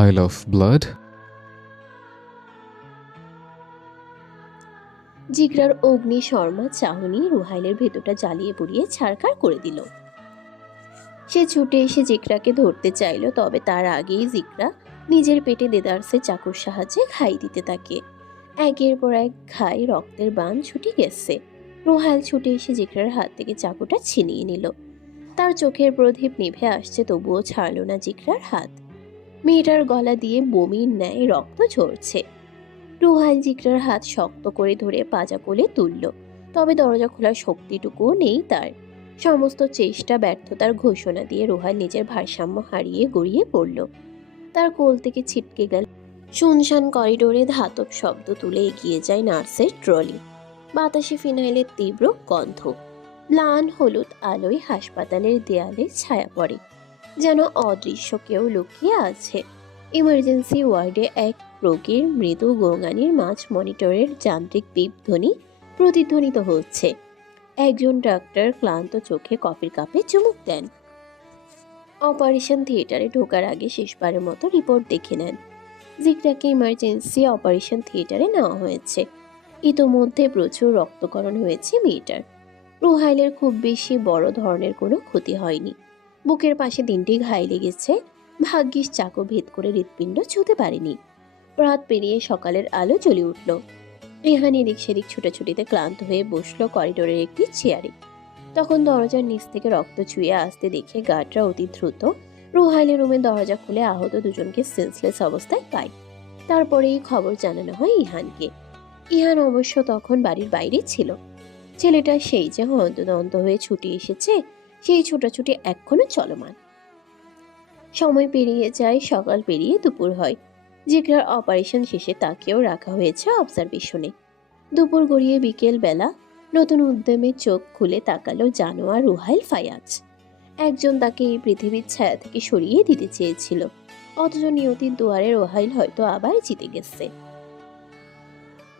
আই লাভ ব্লাড। জিগরার অগ্নি শর্মা চাহনি রুহাইলের ভেতরটা জ্বালিয়ে পুড়িয়ে ছারখার করে দিল। সে ছুটে এসে জিগরাকে ধরতে চাইল, তবে তার আগেই জিগরা নিজের পেটে দেদারসে চাকুর সাহায্যে খাই দিতে থাকে। একের পর এক ঘায়ে রক্তের বান ছুটে গেছে। রুহাইল ছুটে এসে জিগরার হাত থেকে চাকুটা ছিনিয়ে নিল। তার চোখের প্রদীপ নিভে আসছে, তবুও ছাড়ল না জিগরার হাত। মেয়েটার গলা দিয়ে বমির ন্যায় রক্ত ঝরছে। রুহাইল জিকরার হাত শক্ত করে ধরে পাজা কোলে তুলল, তবে দরজা খোলার শক্তিটুকুও নেই তার। সমস্ত চেষ্টা ব্যর্থতার ঘোষণা দিয়ে রুহাইল নিজের ভারসাম্য হারিয়ে গড়িয়ে পড়ল। তার কোল থেকে ছিটকে গেল। শুনশান করিডোরে ধাতব শব্দ তুলে এগিয়ে যায় নার্সের ট্রলি। বাতাসে ফিনাইলের তীব্র গন্ধ। ম্লান হলুদ আলোয় হাসপাতালের দেয়ালে ছায়া পড়ে, যেন অদৃশ্য কেউ লুকিয়ে আছে। ইমার্জেন্সি ওয়ার্ডে এক রোগীর মৃদু গোঙানির মাঝ মনিটরের যান্ত্রিক বিপ ধ্বনি প্রতিধ্বনিত হচ্ছে। একজন ডাক্তার ক্লান্ত চোখে কফির কাপে চুমুক দেন। অপারেশন থিয়েটারে ঢোকার আগে শেষবারের মতো রিপোর্ট দেখে নেন। জিকরাকে ইমার্জেন্সি অপারেশন থিয়েটারে নেওয়া হয়েছে। ইতোমধ্যে প্রচুর রক্তকরণ হয়েছে মেয়েটার। রুহাইলের খুব বেশি বড় ধরনের কোনো ক্ষতি হয়নি। বুকের পাশে 3টি ঘাই লেগেছে। ভাগ্যিস চাকু ভেদ করে হৃৎপিণ্ড ছুঁতে পারেনি। রাত পেরিয়ে সকালের আলো জ্বলে উঠল। রেহান এদিক সেদিক ছুটাছুটিতে ক্লান্ত হয়ে বসলো করিডোরের একটি চেয়ারে। তখন দরজার নিচ থেকে রক্ত চুইয়ে আসতে দেখে গার্ডরা অতি দ্রুত রুহাইলের রুমের দরজা খুলে আহত দুজনকে সেন্সলেস অবস্থায় পায়। তারপরেই খবর জানানো হয় ইহানকে। ইহান অবশ্য তখন বাড়ির বাইরে ছিল। ছেলেটা সেই যে হন্তদন্ত হয়ে ছুটে এসেছে, সেই ছোটাছুটি এখনো চলমান। সময় পেরিয়ে যায়, সকাল পেরিয়ে দুপুর হয়। জিকরার অপারেশন শেষে তাকেও রাখা হয়েছে অবজারভেশনে। দুপুর গড়িয়ে বিকেল বেলা নতুন উদ্যমে চোখ খুলে তাকালো জানোয়ার রুহাইল ফায়াজ। একজন তাকে এই পৃথিবীর ছায়া থেকে সরিয়ে দিতে চেয়েছিল, অথচ নিয়তির দুয়ারে রুহাইল হয়তো আবার জিতে গেছে।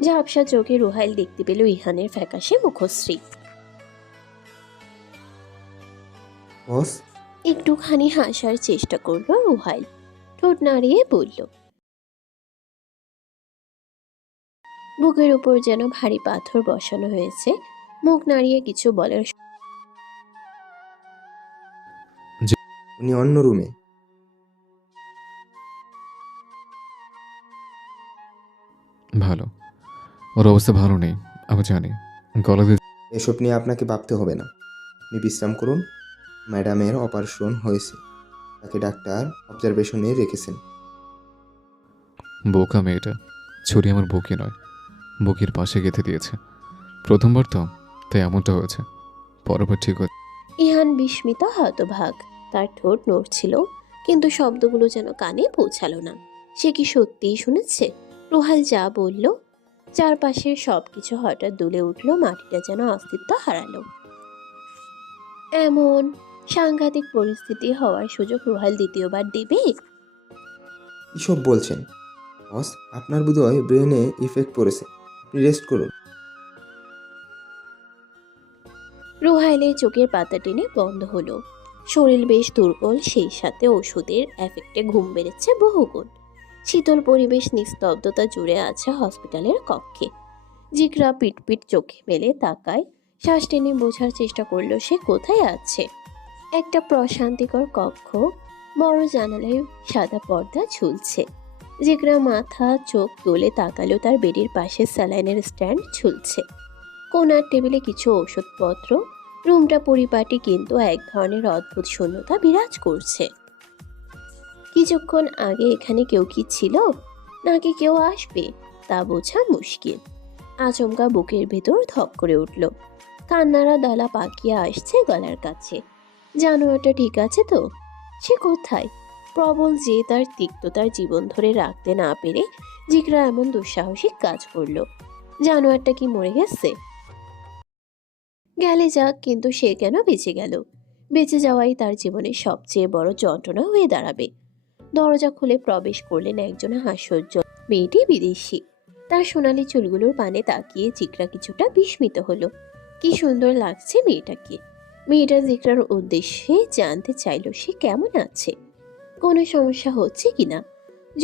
ঝাপসা চোখে রুহাইল দেখতে পেল ইহানের ফ্যাকাশে মুখশ্রী। বস, একটুখানি হাসার চেষ্টা করলো রুহাইল, ঠোঁট নাড়িয়ে বলল, বুকের উপর যেন ভারী পাথর বসানো হয়েছে। মুখ নাড়িয়ে কিছু বলার উনি অন্য রুমে। ভালো, ওর অবস্থা ভালো নেই আমি জানি। গলা দিয়ে এসব নিয়ে আপনাকে ভাবতে হবে না। আপনি বিশ্রাম করুন। ম্যাডামের অপারেশন হয়েছে, তাকে ডাক্তার অবজারভেশনে রেখেছেন। বোকা মেয়েটা। ছুরি আমার বুকে নয়, বুকের পাশে গেঁথে দিয়েছে। প্রথমবার তো, তাই এমনটা হয়েছে। পরবার ঠিক হয়েছে। ইহান বিস্মিত হতভাগ। তার ঠোঁট নড়ছিল, কিন্তু শব্দগুলো যেন কানে পৌঁছালো না। সে কি সত্যিই শুনেছে? রুহাইল যা বলল, চারপাশের সবকিছু হঠাৎ দুলে উঠল, মাটিটা যেন অস্তিত্ব হারালো। এমন সাংঘাতিক পরিস্থিতি হওয়ার সুযোগ রুহাইল দ্বিতীয়বার দেবে? এসব বলছেন বস? আপনার বোধহয় ব্রেনে ইফেক্ট পড়েছে। আপনি রেস্ট করুন। রুহাইলের চোখের পাতা টেনে বন্ধ হলো। শরীর বেশ দুর্বল, সেই সাথে ওষুধের এফেক্টে ঘুম বেড়েছে বহুগুণ। শীতল পরিবেশ, নিস্তব্ধতা জুড়ে আছে হসপিটালের কক্ষে। জিকরা পিটপিট চোখে মেলে তাকায়। শ্বাস টেনে বোঝার চেষ্টা করলো সে কোথায় আছে। একটা প্রশান্তিকর কক্ষ, বড় জানালায় সাদা পর্দা ঝুলছে। জিকরা মাথা চোখ তুলে তাকালো, তার বেডের পাশে স্যালাইনের স্ট্যান্ড ঝুলছে। কোনার টেবিলে কিছু ওষুধপত্র। রুমটা পরিপাটি, কিন্তু এক ধরনের অদ্ভুত শূন্যতা বিরাজ করছে। কিছুক্ষণ আগে এখানে কেউ কি ছিল, নাকি কেউ আসবে, তা বোঝা মুশকিল। আচমকা বুকের ভেতর ধক করে উঠল। কান্নারা দালা পাকিয়ে আসছে গলার কাছে। জানোয়ারটা ঠিক আছে তো? সে কোথায়? প্রবল যে তার তিক্ততার জীবন ধরে রাখতে না পেরে জিকরা এমন দুঃসাহসিক কাজ করলো। জানোয়ারটা কি মরে গেছে? গেলে যাক, কিন্তু সে কেন বেঁচে গেল? বেঁচে যাওয়াই তার জীবনের সবচেয়ে বড় যন্ত্রণা হয়ে দাঁড়াবে। দরজা খুলে প্রবেশ করলেন একজন হাস্যোজ্জ্বল মেয়েটি, বিদেশি। তার সোনালি চুলগুলোর পানে তাকিয়ে জিকরা কিছুটা বিস্মিত হলো। কি সুন্দর লাগছে মেয়েটাকে। মেয়েটা জিকরার উদ্দেশ্যে জানতে চাইল সে কেমন আছে, কোনো সমস্যা হচ্ছে কিনা।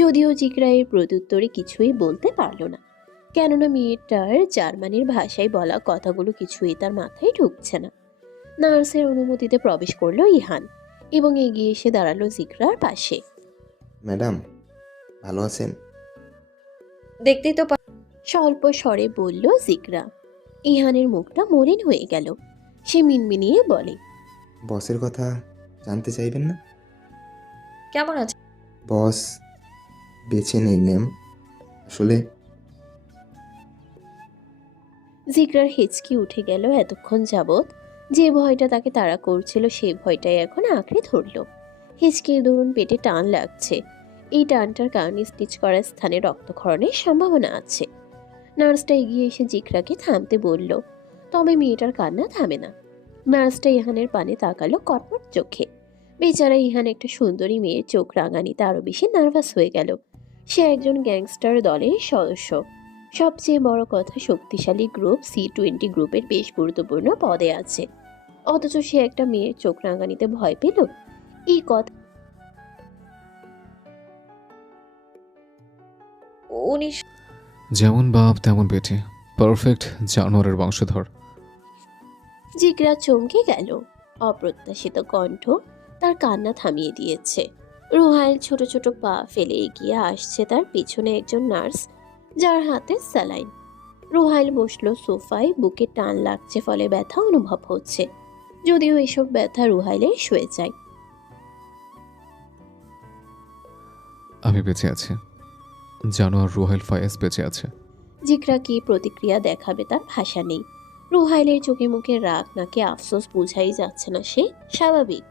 যদিও জিকরা এর প্রত্যুত্তরে কিছুই বলতে পারল না, কেননা মেয়েটার জার্মানির ভাষায় বলা কথাগুলো কিছুই তার মাথায় ঢুকছে না। নার্সের অনুমতিতে প্রবেশ করলো ইহান এবং এগিয়ে এসে দাঁড়ালো জিকরার পাশে। ম্যাডাম, ভালো আছেন? দেখতেই তো স্বল্প স্বরে বলল জিকরা। ইহানের মুখটা মলিন হয়ে গেল। সে মিনমিনিয়ে বলে, বসের কথা জানতে চাইবেন না? কেমন আছে? বস বেঁচে নেই ম্যাম। আসলে জিগরার হিচকি উঠে গেল। এতক্ষণ যাবৎ যে ভয়টা তাকে তাড়া করছিল সেই ভয়টাই এখন আঁকড়ে ধরল। হিচকির দরুন পেটে টান লাগছে। এই টানটার কারণে স্টিচ করা স্থানে রক্তক্ষরণের সম্ভাবনা আছে। নার্সটা এগিয়ে এসে জিগরাকে থামতে বলল, তবে মেয়েটার কান্না থামে না। নার্সটা ইহানের পানে তাকালো কটমট চোখে। বেচারা ইহান একটা সুন্দরী মেয়ের চোখ রাঙানিতে আরো বেশি নার্ভাস হয়ে গেল। সে একজন গ্যাংস্টার দলের সদস্য। সবচেয়ে বড় কথা, শক্তিশালী গ্রুপ C20 গ্রুপের বেশ গুরুত্বপূর্ণ পদে আছে। অথচ সে একটা মেয়ের চোখ রাঙানিতে ভয় পেল। এই কথা উনি যেমন বাপ তেমন বেটি, পারফেক্ট জানোয়ারের বংশধর। জিগরা চমকে গেল। অপ্রত্যাশিত কণ্ঠ তার কান্না থামিয়ে দিয়েছে। রুহাইল ছোট ছোট পা ফেলে এগিয়ে আসছে। তার পিছনে একজন নার্স, যার হাতে স্যালাইন। রুহাইল বসলো সোফায়। বুকে টান লাগছে, ফলে ব্যথা অনুভব হচ্ছে। যদিও এসব ব্যথা রুহাইলের শুয়ে যায়। আমি বেঁচে আছি, জানোয়ার রুহাইল ফায়াজ বেঁচে আছে। জিগরা কি প্রতিক্রিয়া দেখাবে তার ভাষা নেই। রুহাইলের চোখে মুখে রাগ নাকি আফসোস বোঝাই যাচ্ছে না। সে স্বাভাবিক।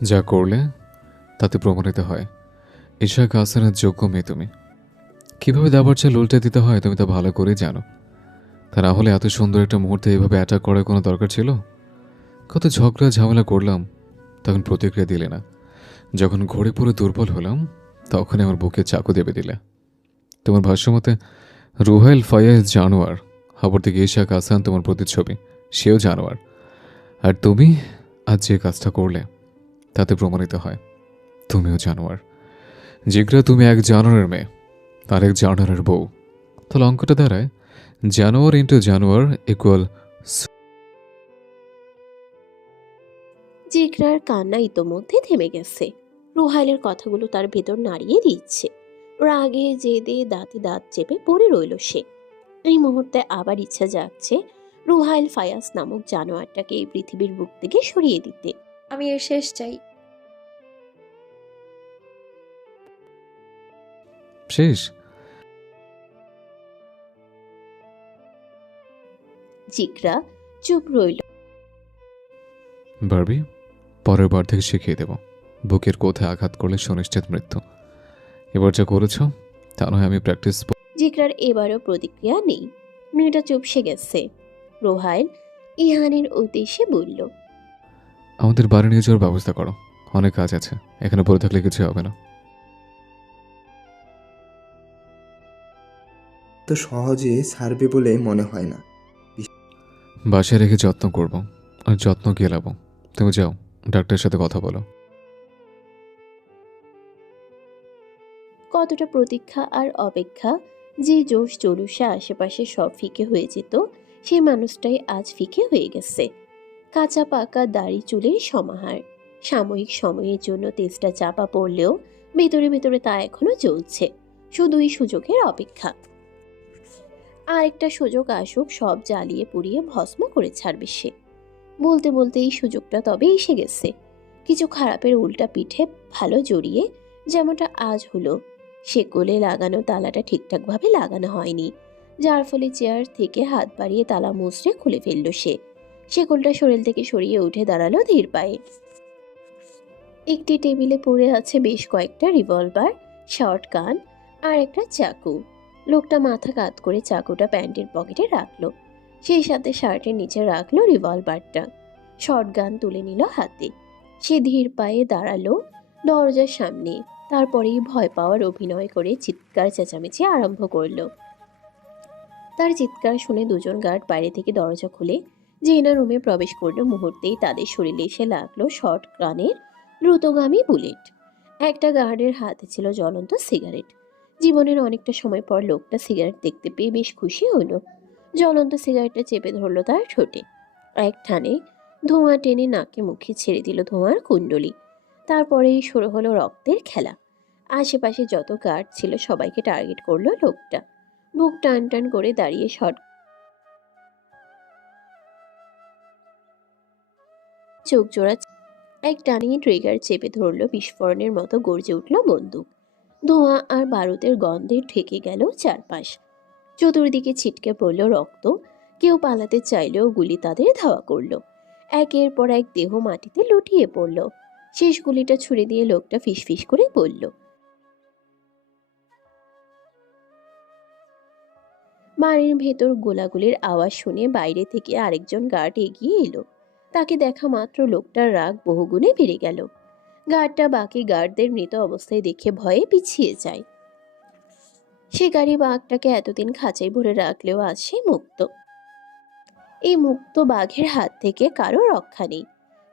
যা করলে তাতে প্রমাণিত হয় ঈশা কাসানের যোগ্য মেয়ে তুমি। কিভাবে দাবার চাল উল্টে দিতে হয় তুমি তা ভালো করে জানো। তা না হলে এত সুন্দর একটা মুহূর্তে এভাবে অ্যাটাক করার কোনো দরকার ছিল? কত ঝগড়া ঝামেলা করলাম, তখন প্রতিক্রিয়া দিলে না। যখন ঘড়ে পুরো দুর্বল হলাম, তখনই আমার বুকে চাকু দেবে দিলে। তোমার ভাষ্যমতে রুহাইল ফায়াজ জানোয়ার, অপরদিকে ঈশা কাসান তোমার প্রতিচ্ছবি, সেও জানোয়ার। আর তুমি আজ যে কাজটা করলে তাতে প্রমাণিত হয় তুমিও জানোয়ার। জিগরা, তুমি এক জানোয়ারের মেয়ে আর এক জানোয়ারের বউ। তাহলে অঙ্কটা দাঁড়ায় জানোয়ার ইন্টু জানোয়ার ইকুয়াল। জিগরার কান্না ইতোমধ্যে থেমে গেছে। রুহাইলের কথাগুলো তার ভেতর নাড়িয়ে দিচ্ছে। রাগে জেদে দাঁতে দাঁত চেপে পড়ে রইল সে। এই মুহূর্তে আবার ইচ্ছা জাগছে রুহাইল ফায়াজ নামক জানোয়ারটাকে এই পৃথিবীর বুক থেকে সরিয়ে দিতে। আমি এর শেষ চাই। শেষ? জিগরা চুপ রইল। বারবি, পরের বার থেকে শিখিয়ে দেব বুকের কোথায় আঘাত করলে সুনিশ্চিত মৃত্যু। এবার যা করেছ তা নয় আমি প্র্যাকটিস। জিগরার এবারও প্রতিক্রিয়া নেই। মেয়েটা চুপসে গেছে। রুহাইল ইহানের উদ্দেশ্যে বলল, আমাদের বাড়ি নিয়ে যাওয়ার ব্যবস্থা করো, অনেক কাজ আছে, এখানে পড়ে থাকলে কিছু হবে না। তো সহজে ছাড়বে বলে মনে হয় না। বাসায় রেখে যত্ন করব, আর যত্ন গেলাবো। তুমি যাও, ডাক্তারের সাথে কথা বলো। কতটা প্রতীক্ষা আর অপেক্ষা, যে জোশ জলুসে আশেপাশে সব ফিকে হয়ে যেত, সেই মানুষটাই আজ ফিকে হয়ে গেছে। কাঁচা পাকা দাড়ি চুলের সমাহার। সাময়িক সময়ের জন্য তেজটা চাপা পড়লেও ভেতরে ভেতরে তা এখনো চলছে। শুধুই সুযোগের অপেক্ষা। আর একটা সুযোগ আসুক, সব জ্বালিয়ে পুড়িয়ে ভস্ম করে ছাড়বে সে। বলতে বলতে এই সুযোগটা তবে এসে গেছে। কিছু খারাপের উল্টা পিঠে ভালো জড়িয়ে, যেমনটা আজ হলো। শেকলে লাগানো তালাটা ঠিকঠাকভাবে লাগানো হয়নি, যার ফলে চেয়ার থেকে হাত বাড়িয়ে তালা মুচড়ে খুলে ফেলল সে। শেকলটা শরীর থেকে সরিয়ে উঠে দাঁড়ালো ধীর পায়ে। একটি টেবিলে পড়ে আছে বেশ কয়েকটা রিভলভার, শর্ট গান আর একটা চাকু। লোকটা মাথা কাত করে চাকুটা প্যান্টের পকেটে রাখলো। সেই সাথে শার্টের নিচে রাখলো রিভলভারটা। শর্ট গান তুলে নিল হাতে। সে ধীর পায়ে দাঁড়ালো দরজার সামনে। তারপরেই ভয় পাওয়ার অভিনয় করে চিৎকার চেঁচামেচি আরম্ভ করলো। তার চিৎকার শুনে দুজন গার্ড বাইরে থেকে দরজা খুলে জেনা রুমে প্রবেশ করলো। মুহূর্তেই তাদের শরীরে এসে লাগলো শর্ট গানের দ্রুতগামী বুলেট। একটা গার্ডের হাতে ছিল জ্বলন্ত সিগারেট। জীবনের অনেকটা সময় পর লোকটা সিগারেট দেখতে পেয়ে বেশ খুশি হলো। জ্বলন্ত সিগারেটটা চেপে ধরলো তার ঠোঁটে। এক টানে ধোঁয়া টেনে নাকে মুখে ছেড়ে দিল ধোঁয়ার কুণ্ডলি। তারপরেই শুরু হলো রক্তের খেলা। আশেপাশে যত গার্ড ছিল সবাইকে টার্গেট করলো লোকটা। বুক টান টান করে দাঁড়িয়ে শট চোখ জোড়া এক টানিয়ে ট্রিগার চেপে ধরলো। বিস্ফোরণের মতো গর্জে উঠল বন্দুক। ধোঁয়া আর বারুদের গন্ধে ঢেকে গেল চারপাশ। চতুর্দিকে ছিটকে পড়ল রক্ত। কেউ পালাতে চাইলেও গুলি তাদের ধাওয়া করলো। একের পর এক দেহ মাটিতে লুটিয়ে পড়ল। শেষ গুলিটা ছুড়ে দিয়ে লোকটা ফিসফিস করে বলল, বাড়ির ভেতর গোলাগুলির আওয়াজ শুনে বাইরে থেকে আরেকজন গার্ড এগিয়ে এলো। তাকে দেখা মাত্র লোকটার রাগ বহুগুণে বেড়ে গেল। গার্ডটা বাকি গার্ডদের মৃত অবস্থায় দেখে ভয়ে পিছিয়ে যায়। শিকারী বাঘটাকে এতদিন খাঁচাই ভরে রাখলেও আজ সে মুক্ত। এই মুক্ত বাঘের হাত থেকে কারো রক্ষা নেই।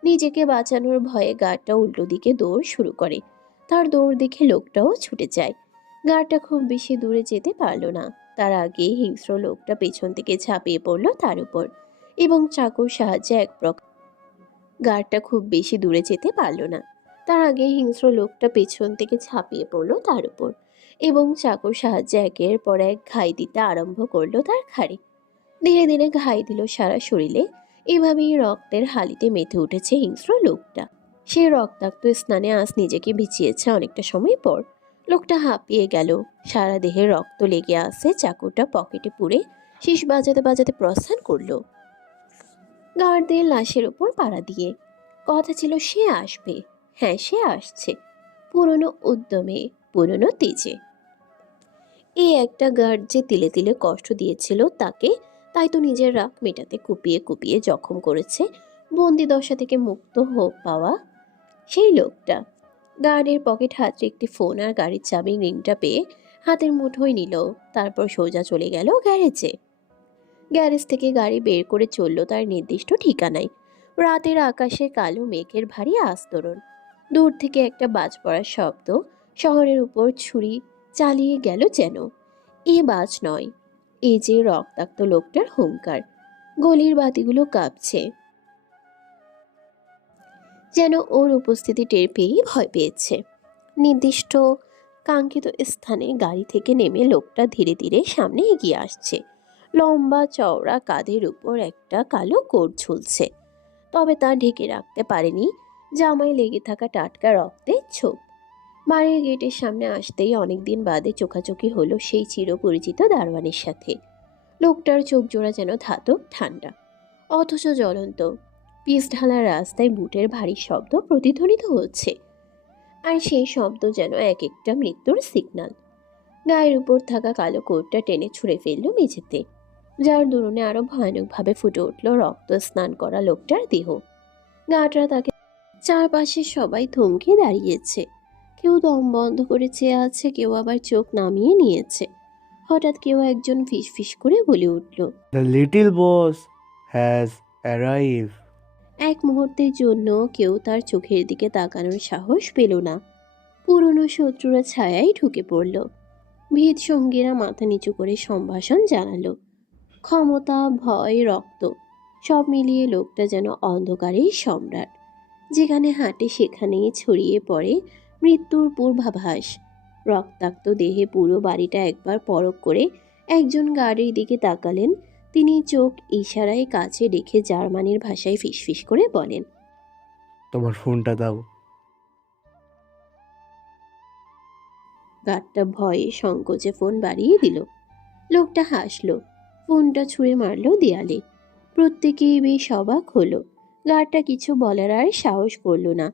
নিজেকে বাঁচানোর ভয়ে গার্ডটা উল্টো দিকে দৌড় শুরু করে। তার দৌড় দেখে লোকটাও ছুটে যায়। গার্ডটা খুব বেশি দূরে যেতে পারল না। তার আগে হিংস্র লোকটা পেছন থেকে ঝাঁপিয়ে পড়ল তার উপর এবং চাকুর সাহায্যে এক প্রকার গার্ডটা খুব বেশি দূরে যেতে পারল না। তার আগে হিংস্র লোকটা পেছন থেকে ঝাঁপিয়ে পড়ল তার উপর এবং চাকুর সাহায্যে একের পর এক ঘাই দিতে আরম্ভ করলো তার ঘাড়ে। ধীরে ধীরে ঘাই দিল সারা শরীরে। এভাবেই রক্তের হালিতে মেতে উঠেছে হিংস্র লোকটা। সে রক্তাক্ত স্নানে আজ নিজেকে ভিজিয়েছে অনেকটা সময় পর। লোকটা হাঁপিয়ে গেল। সারা দেহে রক্ত লেগে আসে। চাকুটা পকেটে পুরে শীষ বাজাতে বাজাতে প্রস্থান করলো গার্ডদের লাশের উপর পাড়া দিয়ে। কথা ছিল সে আসবে। হ্যাঁ, সে আসছে, পুরনো উদ্যমে, পুরনো তেজে। এই একটা গার্ড যে তিলে তিলে কষ্ট দিয়েছিল তাকে, তাই তো নিজের রাগ মেটাতে কুপিয়ে কুপিয়ে জখম করেছে বন্দি দশা থেকে মুক্ত হোক পাওয়া সেই লোকটা। গার্ডের পকেট হাতে একটি ফোন আর গাড়ির চাবি রিংটা পেয়ে হাতের মুঠোয় নিল। তারপর সোজা চলে গেল গ্যারেজে। গ্যারেজ থেকে গাড়ি বের করে চলল তার নির্দিষ্ট ঠিকানায়। রাতের আকাশে কালো মেঘের ভারী আস্তরণ। দূর থেকে একটা বাজ পড়ার শব্দ শহরের উপর ছুরি চালিয়ে গেল যেন। এ বাজ নয়, এ যে রক্তাক্ত লোকটার হুঙ্কার। গলির বাতিগুলো কাঁপছে, যেন ওর উপস্থিতি টের পেয়েই ভয় পেয়েছে। নির্দিষ্ট কাঙ্ক্ষিত স্থানে গাড়ি থেকে নেমে লোকটা ধীরে ধীরে সামনে এগিয়ে আসছে। লম্বা চওড়া কাঁধের উপর একটা কালো কোট ঝুলছে, তবে তা ঢেকে রাখতে পারেনি জামায় লেগে থাকা টাটকা রক্তের ছোপ। বাড়ির গেটের সামনে আসতেই অনেকদিন বাদে চোখাচোখি হলো সেই চিরপরিচিত দারোয়ানের সাথে। লোকটার চোখ জোড়া যেন ধাতব ঠান্ডা, অথচ জ্বলন্ত। পিচ ঢালা রাস্তায় বুটের ভারী শব্দ প্রতিধ্বনিত হচ্ছে, আর সেই শব্দ যেন এক একটা মৃত্যুর সিগন্যাল। গায়ের উপর থাকা কালো কোটটা টেনে ছুঁড়ে ফেলল মেঝেতে, যার দরুনে আরো ভয়ানকভাবে ফুটে উঠল রক্ত স্নান করা লোকটার দেহ। গাটা তাকে চারপাশে সবাই থমকে দাঁড়িয়েছে। কেউ দম বন্ধ করে চেয়ে আছে, কেউ আবার চোখ নামিয়ে নিয়েছে। হঠাৎ কেউ একজন ফিসফিস করে বলে উঠল, The little boss has arrived. এক মুহূর্তের জন্য কেউ তার চোখের দিকে তাকানোর সাহস পেল না। পুরনো শত্রুরা ছায়ায় ঢুকে পড়ল। ভীত সঙ্গীরা মাথা নিচু করে সম্ভাষণ জানালো। ক্ষমতা, ভয়, রক্ত সব মিলিয়ে লোকটা যেন অন্ধকারের সম্রাট। যেখানে হাঁটে সেখানেই ছড়িয়ে পড়ে মৃত্যুর পূর্বাভাস। রক্তাক্ত দেহে পুরো বাড়িটা একবার পরখ করে একজন গাড়ির দিকে তাকালেন। তিনি চোখ ইশারায় কাছে রেখে জার্মানির ভাষায় ফিসফিস করে বলেন, তোমার ফোনটা দাও। গার্ডটা ভয়ে সংকোচে ফোন বাড়িয়ে দিল। লোকটা হাসলো, ফোনটা ছুঁড়ে মারলো দেয়ালে। প্রত্যেকেই বেশ অবাক হলো। গার্ডটা কিছু বলার আর সাহস করলো না।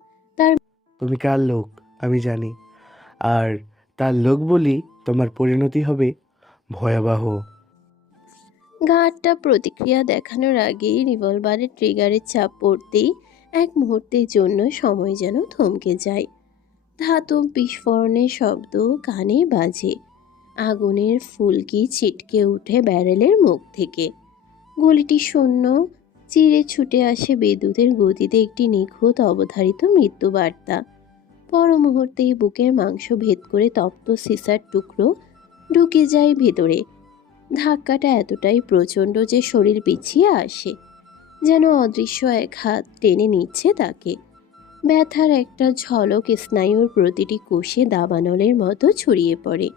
তুমি কার লোক আমি জানি, আর তার লোক বলি তোমার পরিণতি হবে ভয়াবহ। গার্ডটা প্রতিক্রিয়া দেখানোর আগেই রিভলভারের ট্রিগারের চাপ পড়তেই এক মুহূর্তের জন্য সময় যেন থমকে যায়। ধাতব বিস্ফোরণের শব্দ কানে বাজে। আগুনের ফুলকি ছিটকে উঠে ব্যারেলের মুখ থেকে। গুলিটি শূন্য চিরে ছুটে আসে বিদ্যুতের গতিতে একটি নিখুঁত অবধারিত মৃত্যুবার্তা। পর মুহূর্তেই বুকের মাংস ভেদ করে তপ্ত সিসার টুকরো ঢুকে যায় ভেতরে। ধাক্কাটা এতটাই প্রচণ্ড যে শরীর পিছিয়ে আসে, যেন অদৃশ্য এক হাত টেনে নিচ্ছে তাকে। ব্যথার একটা ঝলক স্নায়ুর প্রতিটি কোষে দাবানলের মতো ছড়িয়ে পড়ে।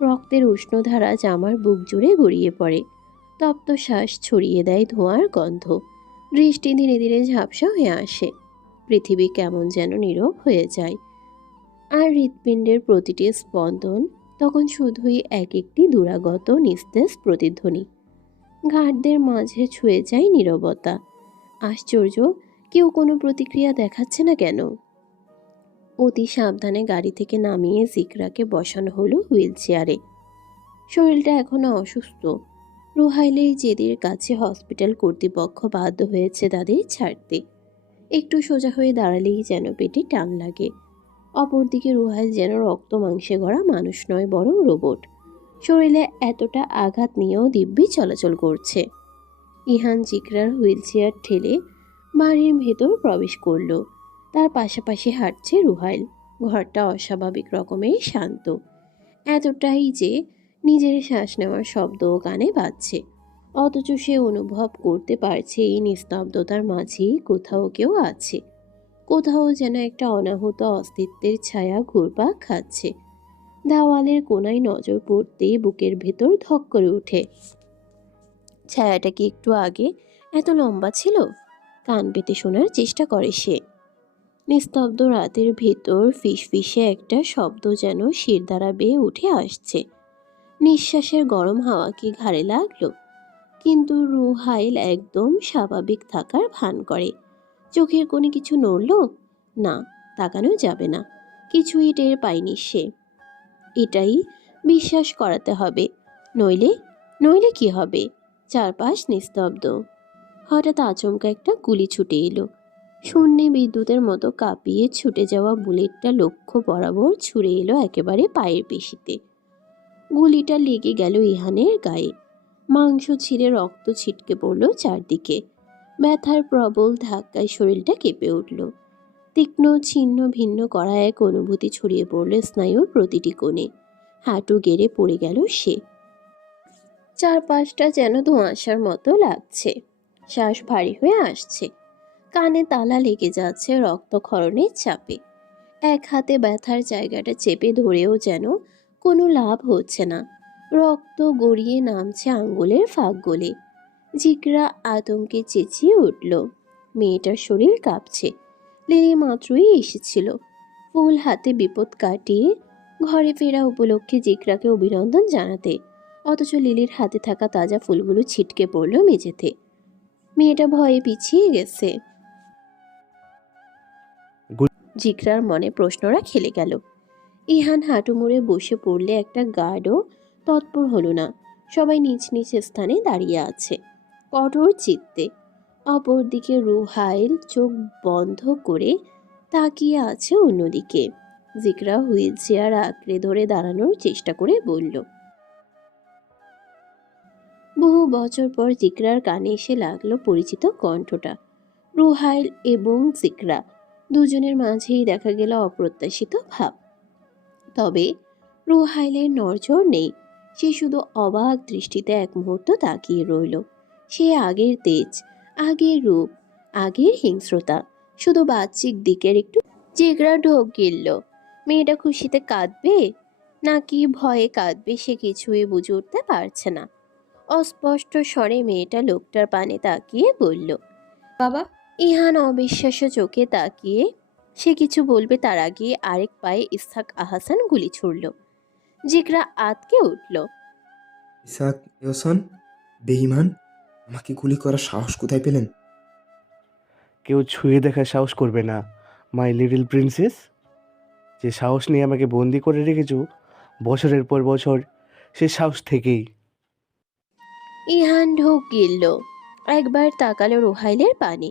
রক্তের উষ্ণধারা জামার বুক জুড়ে গড়িয়ে পড়ে। তপ্ত শ্বাস ছড়িয়ে দেয় ধোঁয়ার গন্ধ। দৃষ্টি ধীরে ধীরে ঝাপসা হয়ে আসে। পৃথিবী কেমন যেন নীরব হয়ে যায়, আর হৃৎপিণ্ডের প্রতিটি স্পন্দন তখন শুধুই এক একটি দুরাগত নিস্তেজ প্রতিধ্বনি। ঘাটদের মাঝে ছুঁয়ে যায় নীরবতা। আশ্চর্য, কেউ কোনো প্রতিক্রিয়া দেখাচ্ছে না কেন? অতি সাবধানে গাড়ি থেকে নামিয়ে জিকরাকে বসানো হলো হুইল চেয়ারে। শরীরটা এখনো অসুস্থ। রুহাইলের জেদের কাছে হসপিটাল কর্তৃপক্ষ বাধ্য হয়েছে তাদের ছাড়তে। একটু সোজা হয়ে দাঁড়ালেই যেন পেটে টান লাগে। অপরদিকে রুহাইল যেন রক্ত মাংসে গড়া মানুষ নয়, বরং রোবট। শরীরে এতটা আঘাত নিয়েও দিব্যি চলাচল করছে। ইহান জিকরার হুইল চেয়ার ঠেলে বাড়ির ভেতর প্রবেশ করলো। তার পাশাপাশি হাঁটছে রুহাইল। ঘরটা অস্বাভাবিক রকমের শান্ত, এতটাই যে নিজের শ্বাস নেওয়ার শব্দও কানে বাজছে। অথচ সে অনুভব করতে পারছে এই নিস্তব্ধতার মাঝেই কোথাও কেউ আছে। কোথাও যেন একটা অনাহূত অস্তিত্বের ছায়া ঘুরপাক খাচ্ছে। দেওয়ালের কোনায় নজর পড়তেই বুকের ভেতর ধক করে ওঠে। ছায়াটা কি একটু আগে এত লম্বা ছিল? কান পেতে শোনার চেষ্টা করে সে। নিস্তব্ধ রাতের ভেতর ফিসফিসে একটা শব্দ যেন শির দ্বারা বেয়ে উঠে আসছে। নিঃশ্বাসের গরম হাওয়া কি ঘাড়ে লাগলো? কিন্তু রুহাইল একদম স্বাভাবিক থাকার ভান করে। চোখের কোণে কিছু নড়ল না, তাকানো যাবে না। কিছুই টের পায়নি সে। এটাই বিশ্বাস করাতে হবে, নইলে নইলে কি হবে? চারপাশ নিস্তব্ধ। হঠাৎ আচমকা একটা গুলি ছুটে এলো। শূন্যে বিদ্যুতের মতো কাঁপিয়ে ছুটে যাওয়া বুলেটটা লক্ষ্য বরাবর ছুঁড়ে এলো একেবারে পায়ের পেশিতে। গুলিটা লেগে গেল ইহানের গায়ে। মাংস ছিঁড়ে রক্ত ছিটকে পড়ল চারদিকে। ব্যথার প্রবল ধাক্কায় শরীরটা কেঁপে উঠল। তীক্ষ্ণ ছিন্ন ভিন্ন করা এক অনুভূতি ছড়িয়ে পড়ল স্নায়ুর প্রতিটি কোণে। হাঁটু গেড়ে পড়ে গেল সে। চারপাশটা যেন ধোঁয়াশার মতো লাগছে। শ্বাস ভারী হয়ে আসছে। কানে তালা লেগে যাচ্ছে রক্তক্ষরণের চাপে। এক হাতে ব্যথার জায়গাটা চেপে ধরেও যেন কোনো লাভ হচ্ছে না। রক্ত গড়িয়ে নামছে আঙ্গুলের ফাঁক গলে। জিকরা আতঙ্কে চেঁচিয়ে উঠল। মেয়েটার শরীর কাঁপছে। লিলি মাত্রই এসেছিল। ফুল হাতে বিপদ কাটিয়ে ঘরে ফেরা উপলক্ষে জিকরাকে অভিনন্দন জানাতে। অথচ লিলির হাতে থাকা তাজা ফুলগুলো ছিটকে পড়ল মেঝেতে। মেয়েটা ভয়ে পিছিয়ে গেছে। জিকরার মনে প্রশ্নরা খেলে গেল। ইহান হাঁটু মুড়ে বসে পড়লে একটা গার্ডও তৎপর হলো না। সবাই নিজ নিজ স্থানে দাঁড়িয়ে আছে কঠোর চিত্তে। অপরদিকে রুহাইল চোখ বন্ধ করে তাকিয়ে আছে অন্যদিকে। জিকরা হুইল চেয়ার আঁকড়ে ধরে দাঁড়ানোর চেষ্টা করে বলল। বহু বছর পর জিকরার কানে এসে লাগলো পরিচিত কণ্ঠটা। রুহাইল এবং জিকরা দুজনের মাঝেই দেখা গেল অপ্রত্যাশিত ভাব। তবে রুহাইলের নড়চড় নেই। সে শুধু অবাক দৃষ্টিতে এক মুহূর্ত তাকিয়ে রইল। সে আগের তেজ, আগের রূপ, আগের হিংস্রতা, শুধু বাহ্যিক দিকের একটু। জিগরা ঢোক গিলল। মেয়েটা খুশিতে কাঁদবে নাকি ভয়ে কাঁদবে সে কিছুই বুঝে উঠতে পারছে না। অস্পষ্ট স্বরে মেয়েটা লোকটার পানে তাকিয়ে বলল, বাবা। ইহান অবিশ্বাস্য চোখে তাকিয়ে সে কিছু বলবে তার আগে আরেক পায়ে ইসহাক আহাসান গুলি ছুড়ল। জিগরা আতকে উঠল। ইসাক ইহসান, বেঈমান, আমাকে গুলি করার সাহস কোথায় পেলেন? কেউ ছুঁয়ে দেখার সাহস করবে না, মাই লিটল প্রিন্সেস। যে সাহস নিয়ে আমাকে বন্দি করে রেখেছো বছরের পর বছর, সে সাহস থেকেই। ইহান ঢোক গিলল। একবার তাকালো রুহাইলের পানে।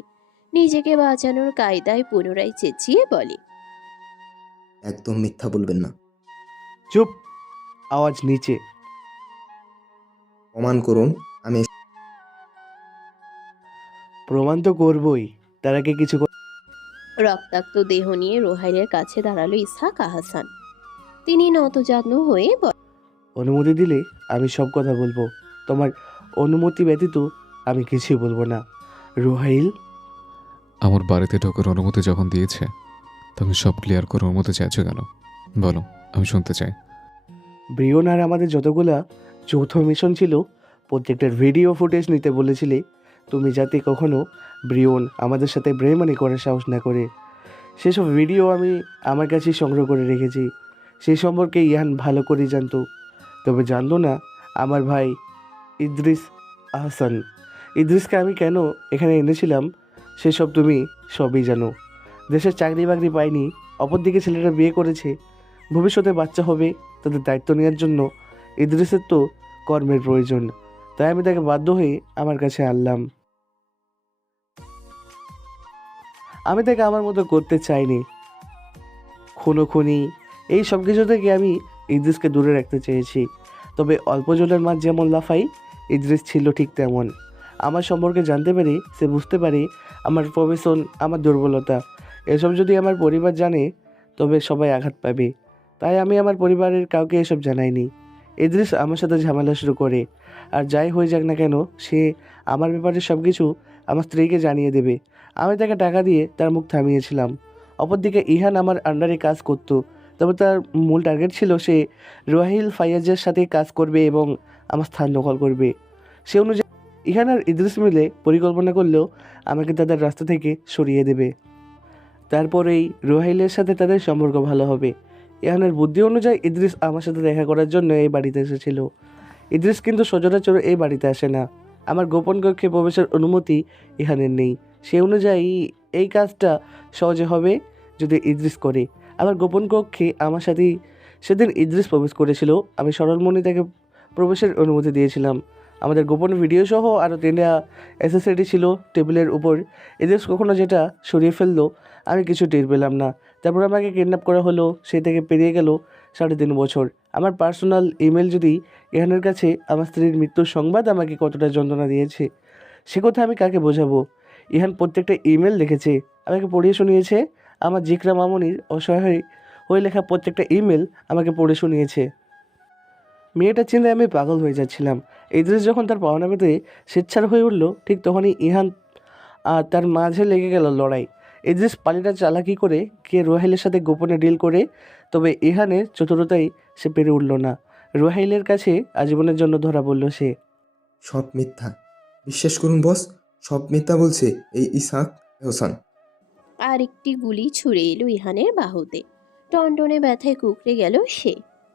নিজেকে বাঁচানোর কায়দায় পুনরায় চেঁচিয়ে বলে, একদম মিথ্যা বলবেন না। চুপ, আওয়াজ নিচে। প্রমাণ করুন আমি। প্রমাণ তো করবই, তার আগে কিছু রক্তাক্ত দেহ নিয়ে রুহাইলের কাছে দাঁড়ালো ইসহাক আহাসান। তিনি নতজানু হয়ে অনুমতি দিলে আমি সব কথা বলবো। তোমার অনুমতি ব্যতীত আমি কিছুই বলবো না। রুহাইল, আমার বাড়িতে ঢোকার অনুমতি যখন দিয়েছে তখন সব ক্লিয়ার করার অনুমতি চাইছো কেন? বলো, আমি শুনতে চাই। ব্রিয়ন আর আমাদের যতগুলা যৌথ মিশন ছিল প্রত্যেকটার ভিডিও ফুটেজ নিতে বলেছিলে তুমি, যাতে কখনো ব্রিয়ন আমাদের সাথে বেইমানি করার সাহস না করে। সেসব ভিডিও আমি আমার কাছেই সংগ্রহ করে রেখেছি। সেই সম্পর্কে ইহান ভালো করেই জানতো, তবে জানতো না আমার ভাই ইদ্রিস আহসান। ইদ্রিসকে আমি কেন এখানে এনেছিলাম সেসব তুমি সবই জানো। দেশের চাকরি বাকরি পায়নি, অপরদিকে ছেলেটা বিয়ে করেছে, ভবিষ্যতে বাচ্চা হবে, তাদের দায়িত্ব নেওয়ার জন্য ইদ্রিসের তো কর্মের প্রয়োজন। তাই আমি তাকে বাধ্য হয়ে আমার কাছে আনলাম। আমি তাকে আমার মতো করতে চাইনি। খুনোখুনি এই সব কিছু থেকে আমি ইদ্রিসকে দূরে রাখতে চেয়েছি। তবে অল্প জলের মাছ যেমন লাফাই, ইদ্রিস ছিল ঠিক তেমন। আমার সম্পর্কে জানতে পেরে সে বুঝতে পারে আমার প্রফেশন, আমার দুর্বলতা। এসব যদি আমার পরিবার জানে তবে সবাই আঘাত পাবে। তাই আমি আমার পরিবারের কাউকে এসব জানাইনি। ইদ্রিস আমার সাথে ঝামেলা শুরু করে, আর যাই হয়ে যাক না কেন সে আমার ব্যাপারে সব কিছু আমার স্ত্রীকে জানিয়ে দেবে। আমি তাকে টাকা দিয়ে তার মুখ থামিয়েছিলাম। অপরদিকে ইহান আমার আন্ডারে কাজ করত, তবে তার মূল টার্গেট ছিল সে রোহাইল ফাইয়াজের সাথে কাজ করবে এবং আমার স্থান দখল করবে। সে অনুযায়ী ইহান আর ইদ্রিস মিলে পরিকল্পনা করলেও আমাকে তাদের রাস্তা থেকে সরিয়ে দেবে। তারপরেই রোহাইলের সাথে তাদের সম্পর্ক ভালো হবে। ইহানের বুদ্ধি অনুযায়ী ইদ্রিস আমার সাথে দেখা করার জন্য এই বাড়িতে এসেছিল। ইদ্রিস কিন্তু সচরাচর এই বাড়িতে আসে না। আমার গোপন কক্ষে প্রবেশের অনুমতি ইহানের নেই। সে অনুযায়ী এই কাজটা সহজে হবে যদি ইদ্রিস করে। আমার গোপন কক্ষে আমার সাথেই সেদিন ইদ্রিস প্রবেশ করেছিল। আমি সরলমণি তাকে প্রবেশের অনুমতি দিয়েছিলাম। আমাদের গোপন ভিডিও সহ আরও 3টা অ্যাসেসরি ছিল টেবিলের উপর। ইদ্রিস কখনো যেটা সরিয়ে ফেললো আমি কিছু টের পেলাম না। তারপর আমাকে কিডন্যাপ করা হলো। সেই থেকে পেরিয়ে গেল 3.5 বছর। আমার পার্সোনাল ইমেল যদি ইহানের কাছে আমার স্ত্রীর মৃত্যুর সংবাদ আমাকে কতটা যন্ত্রণা দিয়েছে সে কথা আমি কাকে বোঝাবো। ইহান প্রত্যেকটা ইমেল লিখেছে, আমাকে পড়িয়ে শুনিয়েছে। আমার জিকরা মামনির অসহায় হয়ে লেখা প্রত্যেকটা ইমেল আমাকে পড়ে শুনিয়েছে। মেয়েটার চিন্তায় আমি পাগল হয়ে যাচ্ছিলাম। ইদ্রিস যখন তার পাওনা পেতে স্বেচ্ছার হয়ে উঠল, ঠিক তখনই ইহান আর তার মাঝে লেগে গেল লড়াই। ইদ্রিস পালিটা চালাকি করে কে রোহাইলের সাথে গোপনে ডিল করে, তবে ইহানের চতুরতাই সে পেরে উঠল না। রোহাইলের কাছে আজীবনের জন্য ধরা পড়ল সে। সব মিথ্যা, বিশ্বাস করুন বস, সব মিথ্যা বলছে এই ইসাক হোসেন। আর একটি গুলি ছুঁড়ে এলো ইহানের বাহুতে। টনটনে ব্যথায় কুঁকড়ে গেল সে।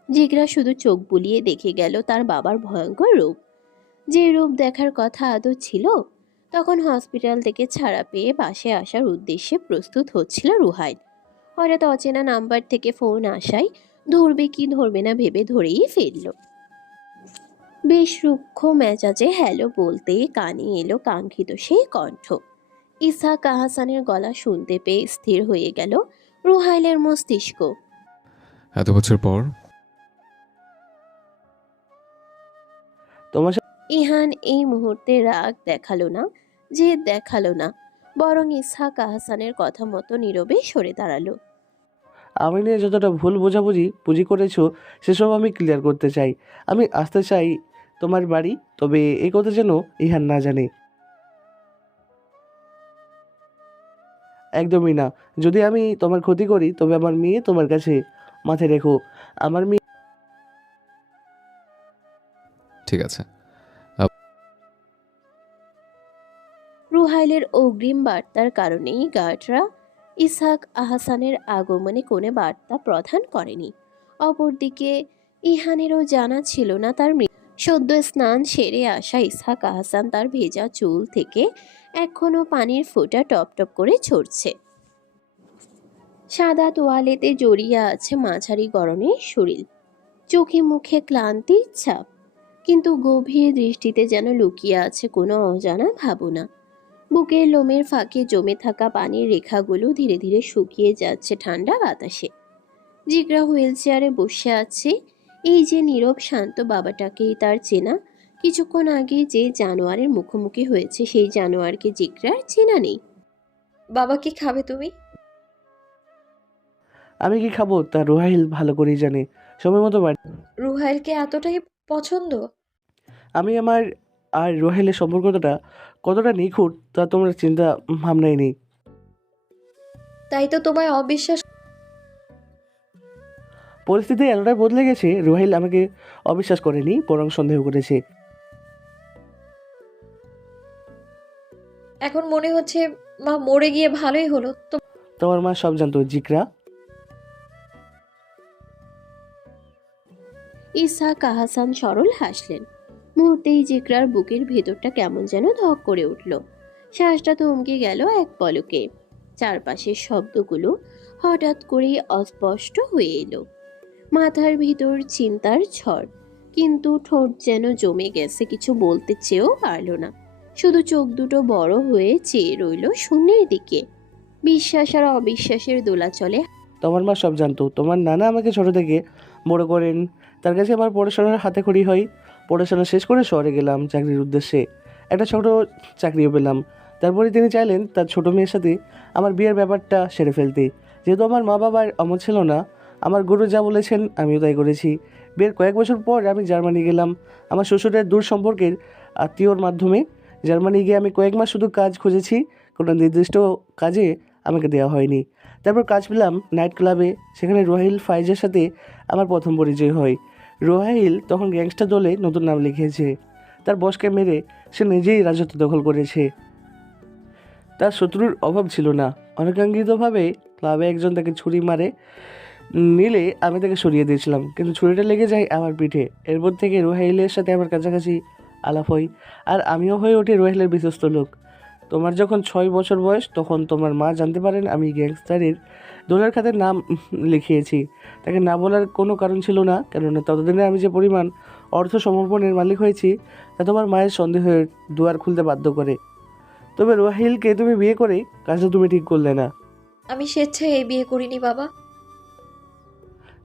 জিগরা শুধু চোখ বুলিয়ে দেখে গেল তার বাবার ভয়ঙ্কর রূপ। যে রূপ দেখার কথা আদৌ ছিল। তখন হসপিটাল থেকে ছাড়া পেয়ে বাসে আসার উদ্দেশ্যে প্রস্তুত হচ্ছিল রুহাইল। হঠাৎ অচেনা নাম্বার থেকে ফোন আসায় ধরবে কি ধরবে না ভেবে ধরেই ফেলল। বেশ রুক্ষ মেজাজে হ্যালো বলতে কানে এলো কাঙ্ক্ষিত সেই কণ্ঠ। ইসহাক আহসানের গলা শুনতে পেয়ে স্থির হয়ে গেল রুহাইলের মস্তিষ্ক। এত বছর পর তোমার ইহান এই মুহূর্তে রাগ দেখালো না, জেদ দেখালো না, বরং ইসহাক আহসানের কথা মতো নীরবে সরে দাঁড়ালো। আমি নিয়ে যতটা ভুল বুঝি করেছো সেসব আমি ক্লিয়ার করতে চাই। আমি আসতে চাই তোমার বাড়ি, তবে এই কথা যেন ইহান না জানে। একদমই না। যদি আমি তোমার ক্ষতি করি তবে আমার মেয়ে তোমার কাছে। মাথায় রেখো, আমার মেয়ে। ঠিক আছে। রুহাইলের অগ্রিম বার্তার কারণেই গার্ডরা ইসহাক আহসানের আগমনে কোনো বার্তা প্রদান করেনি। অপরদিকে ইহানেরও জানা ছিল না তার সদ্য স্নান সেরে আসা ইসহাক আহসান তার ভেজা চুল থেকে এখনো পানির ফোঁটা টপ টপ করে ঝরছে। সাদা তোয়ালেতে জড়িয়ে আছে মাঝারি গড়নের শরীর, চোখে মুখে ক্লান্তির ছাপ, কিন্তু গভীর দৃষ্টিতে যেন লুকিয়ে আছে কোনো অজানা ভাবনা। বুকের লোমের ফাঁকে জমে থাকা পানির রেখাগুলো ধীরে ধীরে শুকিয়ে যাচ্ছে ঠান্ডা বাতাসে। জিগরা হুইল চেয়ারে বসে আছে। এই যে নীরব শান্ত বাবাটাকেই তার চেনা। কিছুক্ষণ আগে যে জানোয়ারের মুখোমুখি হয়েছে সেই জানোয়ারকে জিগরার চেনা নেই। বাবা কি খাবে তুমি? আমি কি খাবো তা রোহাইল ভালো করেই জানে। সময় মতো বাড়ি। রুহাইলকে এতটাই পছন্দ? আমি আমার আর রোহাইলের সম্পর্কটা কতটা নিখুঁত তা তোমার চিন্তা ভাবনাই নেই। তাই তো তোমায় অবিশ্বাস। পরিস্থিতি এতটাই বদলে গেছে, রোহাইল আমাকে অবিশ্বাস করেনি, বরং সন্দেহ করেছে। এখন মনে হচ্ছে মা মরে গিয়ে ভালোই হলো। তো তোমার মা সব জানতো জিকরা। ইসহাক আহাসান সরল হাসলেন। মুহূর্তেই জিকরার বুকের ভেতরটা কেমন যেন ধক করে উঠল। শ্বাসটা থমকে গেল এক পলকে। চারপাশের শব্দগুলো হঠাৎ করে অস্পষ্ট হয়ে এলো। মাথার ভিতর চিন্তার ঝড়, কিন্তু ঠোঁট যেন জমে গেছে, কিছু বলতে চেয়েও পারল না। শুধু চোখ দুটো বড় হয়ে চেয়ে রইল শূন্যের দিকে। বিশ্বাস আর অবিশ্বাসের দোলাচলে। তোমার মা সব জানতো। তোমার নানা আমাকে ছোট থেকে বড় করেন। তার কাছে আমার পড়াশোনার হাতেখড়ি হয়। পড়াশোনা শেষ করে শহরে গেলাম চাকরির উদ্দেশ্যে। একটা ছোট চাকরিও পেলাম। তারপরে তিনি চাইলেন তার ছোট মেয়ের সাথে আমার বিয়ের ব্যাপারটা সেরে ফেলতে। যেহেতু আমার মা বাবার আমল ছিল না, আমার গুরু যা বলেছেন আমিও তাই করেছি। বিয়ের কয়েক বছর পর আমি জার্মানি গেলাম আমার শ্বশুরের দূর সম্পর্কের আত্মীয়র মাধ্যমে। জার্মানি গিয়ে আমি কয়েক মাস শুধু কাজ খুঁজেছি, কোনো নির্দিষ্ট কাজে আমাকে দেওয়া হয়নি। তারপর কাজ পেলাম নাইট ক্লাবে। সেখানে রোহাইল ফাইজের সাথে আমার প্রথম পরিচয় হয়। রোহাইল তখন গ্যাংস্টার দলে নতুন নাম লিখিয়েছে। তার বসকে মেরে সে নিজেই রাজত্ব দখল করেছে। তার শত্রুর অভাব ছিল না। অনাকাঙ্ক্ষিতভাবে ক্লাবে একজন তাকে ছুরি মারে নিলে আমি তাকে সরিয়ে দিয়েছিলাম, কিন্তু ছুরিটা লেগে যায় আমার পিঠে। এরপর থেকে রোহাইলের সাথে আমার কাছাকাছি আলাপ হয়, আর আমিও হয়ে উঠি রোহাইলের বিশ্বস্ত লোক। তোমার যখন 6 বছর বয়স তখন তোমার মা জানতে পারেন আমি গ্যাংস্টারের দোলের খাতে নাম লিখিয়েছি। তাকে না বলার কোনো কারণ ছিল না, কেননা ততদিনে আমি যে পরিমাণ অর্থ সমর্পণের মালিক হয়েছি তা তোমার মায়ের সন্দেহের দুয়ার খুলতে বাধ্য করে। তবে রোহাইলকে তুমি বিয়ে করে কাজটা তুমি ঠিক করলে না। আমি স্বেচ্ছায় এই বিয়ে করিনি বাবা।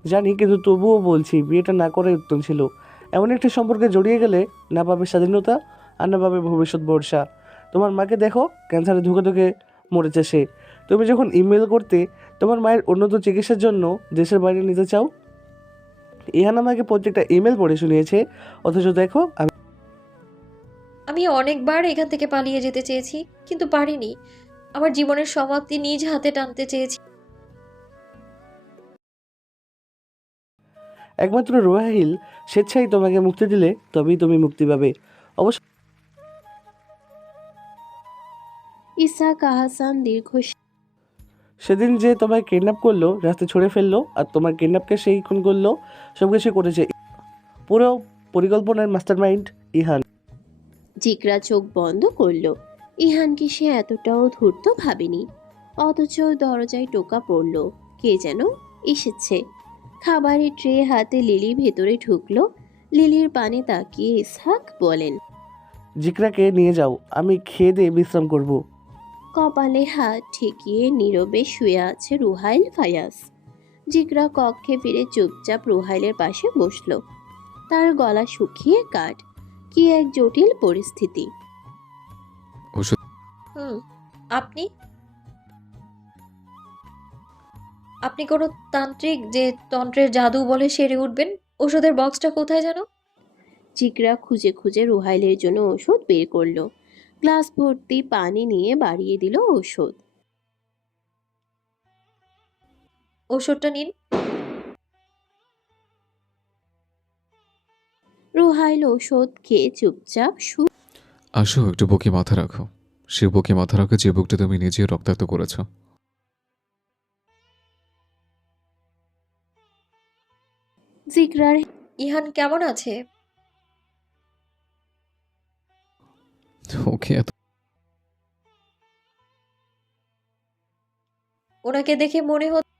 জানি, কিন্তু তবুও বলছি বিয়েটা না করে উত্তম ছিল। এমন একটা সম্পর্কে জড়িয়ে গেলে না পাবে স্বাধীনতা আর না পাবে ভবিষ্যৎ ভরসা। তোমার মাকে দেখো, ক্যান্সারে ধুকে ধুকে মরেছে সে। তুমি যখন ইমেল করতে তোমার মায়ের উন্নত চিকিৎসার জন্য দেশের বাইরে নিতে চাও, ইহান আমাকে প্রত্যেকটা ইমেল পড়ে শুনিয়েছে। অথচ দেখো আমি অনেকবার এখান থেকে পালিয়ে যেতে চেয়েছি, কিন্তু পারিনি। আমার জীবনের সমাপ্তি নিজ হাতে টানতে চেয়েছি। একমাত্র রোহাইল স্বেচ্ছায় তোমাকে মুক্তি দিলে তবেই তুমি মুক্তি পাবে। অবশ্য ইসহাক আহাসান দীর্ঘ সেদিন যে তোমায় কিডন্যাপ করলো, রাস্তায় ছুঁড়ে ফেললো, আর তোমার কিডন্যাপকে সেই খুন করলো, সব কিছু করেছে পুরো পরিকল্পনার মাস্টারমাইন্ড ইহান। জিকরা চোখ বন্ধ করল। ইহানকে সে এতটাও ধূর্ত ভাবেনি। অথচ দরজায় টোকা পড়ল। কে যেন এসেছে। খাবারের ট্রে হাতে লিলি ভেতরে ঢুকলো। লিলির পানে তাকিয়ে ইসহাক বলেন, জিকরাকে নিয়ে যাও, আমি খেয়ে দিয়ে বিশ্রাম করব। কপালে হাত ঠেকিয়ে নীরবে শুয়ে আছে রুহাইল ফায়াজ। জিকরা কক্ষে ফিরে চুপচাপ রুহাইলের পাশে বসলো। তার গলা শুকিয়ে কাঠ। কি এক জটিল পরিস্থিতি। ওষুধ আপনি আপনি কোনো তান্ত্রিক যে তন্ত্রের জাদু বলে সেরে উঠবেন? ওষুধের বক্সটা কোথায় যেন? জিকরা খুঁজে খুঁজে রুহাইলের জন্য ওষুধ বের করলো। গ্লাস ভর্তি পানি নিয়ে বাড়িয়ে দিল ওষুধ। ওষুধটা নিন। রুহাইল ওষুধ খেয়ে চুপচাপ আসো, একটু বুকে মাথা রাখো। সে বুকে মাথা রাখো যে বুকটা তুমি নিজে রক্তাক্ত করেছ। জিকরার ইহান কেমন আছে? ওকে এত ওনাকে দেখে মনে হচ্ছে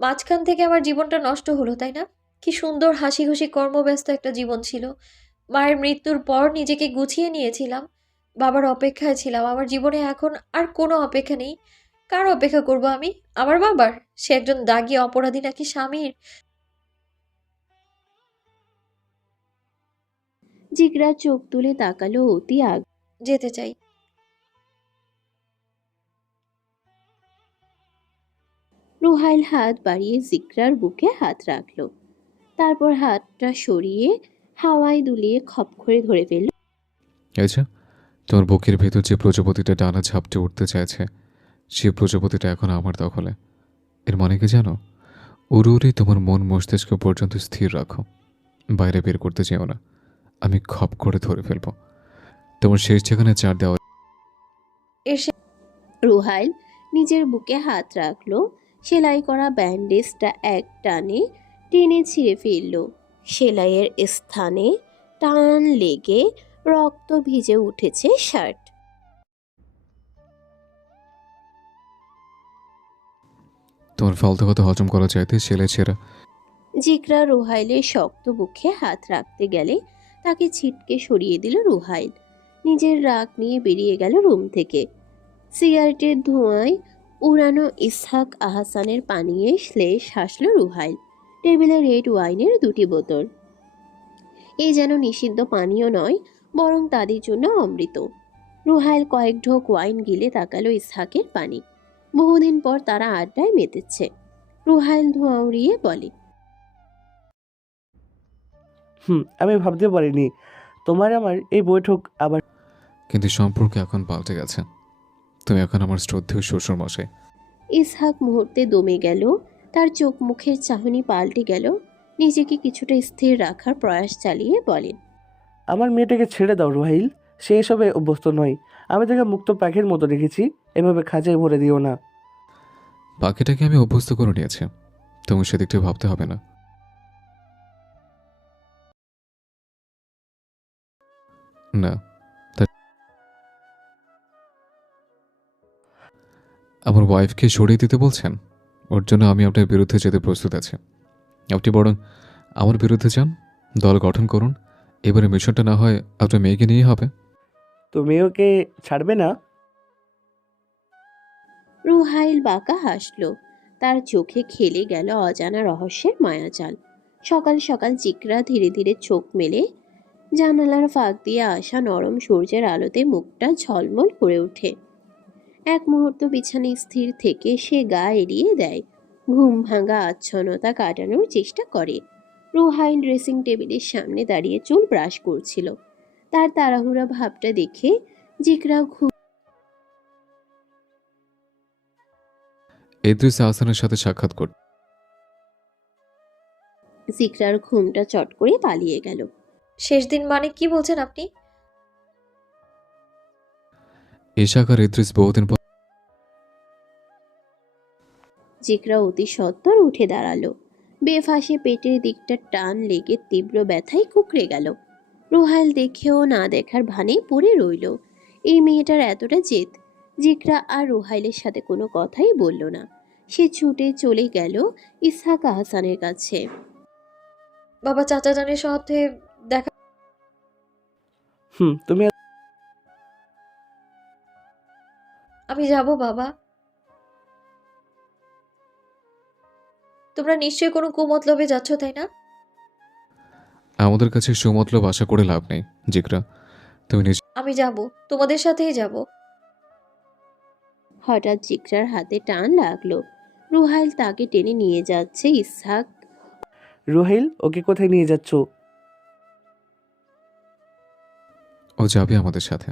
মাঝখান থেকে আমার জীবনটা নষ্ট হলো, তাই না? কি সুন্দর হাসি খুশি কর্মব্যস্ত একটা জীবন ছিল। মায়ের মৃত্যুর পর নিজেকে গুছিয়ে নিয়েছিলাম। বাবার অপেক্ষায় ছিলাম। আমার জীবনে এখন আর কোনো অপেক্ষা নেই। কার অপেক্ষা করব আমি? আমার বাবার? সে একজন দাগী অপরাধী নাকি স্বামীর? জিকরা চোখ তুলে তাকালো অতি যেতে চাই। রুহাইল হাত বাড়িয়ে জিকরার বুকে হাত রাখলো। তারপর হাতটা সরিয়ে হাওয়ায় দুলিয়ে খপ করে ধরে ফেলল। আচ্ছা, তোমার বুকের ভেতর যে প্রজাপতিটা ডানা ঝাপটে উঠতে চাইছে, সে প্রজাপতিটা এখন আমার দখলে। এর মানে কি জানো? উড়ে উড়ে তোমার মন মস্তিষ্ক পর্যন্ত স্থির রাখো, বাইরে বের করতে চেও না। আমি খপ করে ধরে ফেলবো। তোমার শেষ যেখানে চার দেওয়া। এসে রুহাইল নিজের বুকে হাত রাখলো। সেলাই করা ব্যান্ডেজটা এক টানে টেনে ছিঁড়ে ফেলল। সেলাইয়ের স্থানে টান লেগে রক্ত ভিজে উঠেছে শার্ট। তোমার ফালতু কথা হজম করা চাইতে ছেলে ছেঁড়া। জিকরা রুহাইলের শক্ত বুকে হাত রাখতে গেলে তাকে ছিটকে সরিয়ে দিল রুহাইল। নিজের রাগ নিয়ে বেরিয়ে গেল রুম থেকে। সিগারেটের ধোঁয়ায় উড়ানো ইসহাক আহসানের পানিয়ে শ্লেষ হাসল রুহাইল। টেবিলে রেড ওয়াইনের 2টি বোতল। এ যেন নিষিদ্ধ পানীয় নয়, বরং তাদের জন্য অমৃত। রুহাইল কয়েক ঢোক ওয়াইন গিলে তাকালো ইসহাকের পানি। বহুদিন পর তারা আড্ডায় মেতেছে। রুহাইল ধোঁয়া উড়িয়ে বলে, আমি ভাবতে পারিনি তোমার আমার এই বৈঠক আবার। কিন্তু সম্পর্ক এখন পাল্টে গেছে। তুমি এখন আমার শ্রদ্ধেয় শ্বশুর মশাই। ইসহাক মুহূর্তে দমে গেল। তার চোখ মুখের চাহনি পাল্টে গেল। নিজেকে কিছুটা স্থির রাখার প্রয়াস চালিয়ে বলেন, আমার মেয়েটাকে ছেড়ে দাও রোহাইল, সে এসবে অভ্যস্ত নয়। আমি তাকে মুক্ত পাখির মতো রেখেছি, এভাবে খাঁচায় ভরে দিও না। পাখিটাকে আমি অভ্যস্ত করে নিয়েছি, তুমি সেদিকটা ভাবতে হবে না। না, আমার ওয়াইফকে সরিয়ে দিতে বলছেন? ওর জন্য আমি আপনার বিরুদ্ধে যেতে প্রস্তুত আছি। আপনি বরং আমার বিরুদ্ধে যান, দল গঠন করুন। এবারে মিশনটা না হয় আপনার মেয়েকে নিয়ে হবে। তুমি ওকে ছাড়বে না? রুহাইল বাঁকা হাসল। তার চোখে খেলে গেল অজানা রহস্যের মায়াজাল। সকাল সকাল জিকরা ধীরে ধীরে চোখ মেলে। জানালার ফাঁক দিয়ে আসা নরম সূর্যের আলোতে মুখটা ঝলমল করে ওঠে। এক মুহূর্ত বিছানায় স্থির থেকে সে গা এড়িয়ে দেয়। ঘুম ভাঙা আচ্ছন্নতা কাটানোর চেষ্টা করে। রুহাইল ড্রেসিং টেবিলের সামনে দাঁড়িয়ে চুল ব্রাশ করছিল। তার তাড়াহুড়া ভাবটা দেখে জিকরা ইদ্রিস আহসানের সাথে সাক্ষাৎ কর। জিকরার ঘুমটা চট করে পালিয়ে গেল। শেষ দিন মানে কি বলছেন আপনি? ইশাক আর ইদ্রিস বহুদিন পর। জিকরা অতি সত্বর উঠে দাঁড়ালো। বেফাঁসে পেটের দিকটা টান লেগে তীব্র ব্যথায় কুঁকড়ে গেল। রুহাইল দেখেও না দেখার ভানে পড়ে রইল। এই মেয়েটার এতটা জেদ। জিকরা আর রুহাইলের সাথে কোনো কথাই বলল না। সে ছুটে চলে গেল ইসহাক আহসানের কাছে। বাবা, চাচা জানের সাথে দেখা। তুমি আমি যাব বাবা। তোমরা নিশ্চয়ই কোনো কুমতলবে যাচ্ছ, তাই না? আমাদের কাছে সুমতলব আশা করে লাভ নেই জিকরা, তুমি নিজে। আমি যাব, তোমাদের সাথেই যাব। হঠাৎ জিকরার হাতে টান লাগলো। রুহাইল তাকে টেনে নিয়ে যাচ্ছে। ইসহাক রোহাইল, ওকে কোথায় নিয়ে যাচ্ছ? ও যাবে আমাদের সাথে,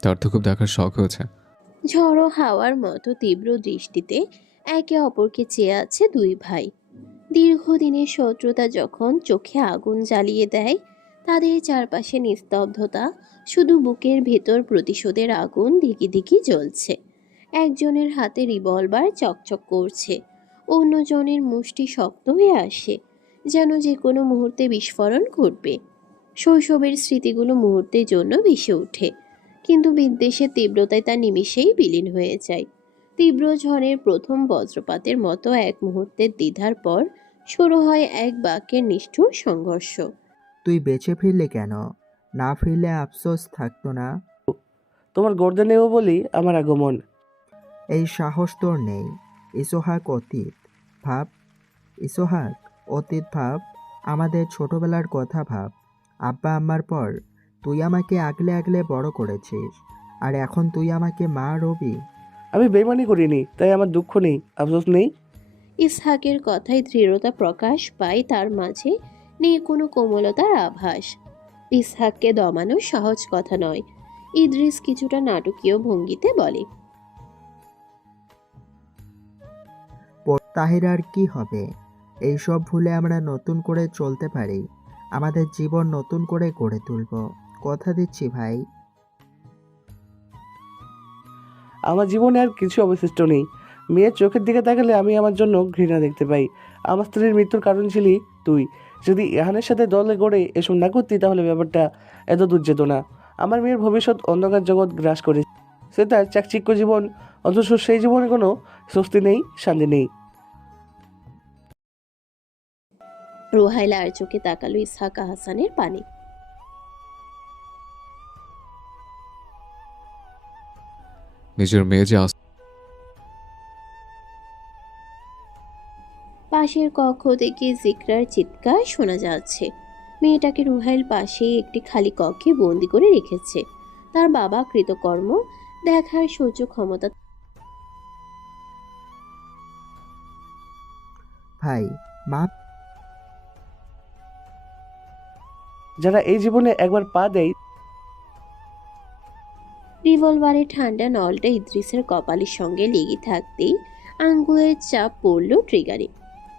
তার তো খুব দেখার শখ হয়েছে। ঝড়ো হাওয়ার মতো তীব্র দৃষ্টিতে একে অপরকে চেয়ে আছে দুই ভাই। দীর্ঘদিনের শত্রুতা যখন চোখে আগুন জ্বালিয়ে দেয়, তাদের চারপাশে নিস্তব্ধতা, শুধু বুকের ভেতর প্রতিশোধের আগুন দিকি দিকি জ্বলছে। একজনের হাতে রিভলভার চকচক করছে, অন্যজনের মুষ্টি শক্ত হয়ে আসে, যেন যে কোনো মুহূর্তে বিস্ফোরণ ঘটবে। শৈশবের স্মৃতিগুলো মুহূর্তের জন্য ভেসে ওঠে, কিন্তু বিদ্বেষের তীব্রতায় তা নিমিষেই বিলীন হয়ে যায়। তীব্র ঝড়ের প্রথম বজ্রপাতের মতো এক মুহূর্তের দ্বিধার পর শুরু হয় এক বাক্যের নিষ্ঠুর সংঘর্ষ। তুই বেঁচে ফিরলে কেন? না ফিরলে আফসোস থাকতো না? তোমার গর্দানেও বলি আমার আগমন। এই সাহস তোর নেই। ইসোহাক অতীত ভাব। ইসোহাক অতীত ভাব। আমাদের ছোটবেলার কথা ভাব। আব্বা আম্মার পর তুই আমাকে আগলে আগলে বড় করেছিস, আর এখন তুই আমাকে মা রবি। আমি বেইমানি করিনি, তাই আমার দুঃখ নেই, আফসোস নেই। ইসহাকের কথায় দৃঢ়তা প্রকাশ পায়, তার মাঝে নেই কোনো কোমলতার আভাস। ইসহাককে দমানো সহজ কথা নয়। ইদ্রিস কিছুটা নাটকীয় ভঙ্গিতে বলে, তাহিরার কি হবে? এইসব ভুলে আমরা নতুন করে চলতে পারি। আমাদের জীবন নতুন করে গড়ে তুলব। কথা দিচ্ছি ভাই। আমার জীবনে আর কিছু অবশিষ্ট নেই। মেয়ের চোখের দিকে তাকালে আমি আমার জন্য ঘৃণা দেখতে পাই। আমার স্ত্রীর মৃত্যুর কারণ ছিলি তুই। যদি এহানের সাথে দলে গড়ে এসব না করতি তাহলে ব্যাপারটা এত দূর যেত না। আমার মেয়ের ভবিষ্যৎ অন্ধকার জগৎ গ্রাস করে। সে তার চাকচিক্য জীবন, অথচ সেই জীবনে কোনো স্বস্তি নেই, শান্তি নেই। রুহাইল আর চোখে তাকালো ইসহাক আহসানের পানে। নিজের মেয়ে যে পাশের কক্ষ থেকে জিকরার চিৎকার শোনা যাচ্ছে। মেয়েটাকে রুহাইল পাশে একটি খালি কক্ষে বন্দি করে রেখেছে। তার বাবা কৃতকর্ম দেখার সহ্য ক্ষমতা। ভাই, মা যারা এই জীবনে একবার পা দেয় রিভলভারের ঠান্ডা নলটা ইদ্রিসের কপালের সঙ্গে লেগে থাকতেই আঙ্গুলের চাপ পড়ল ট্রিগারে।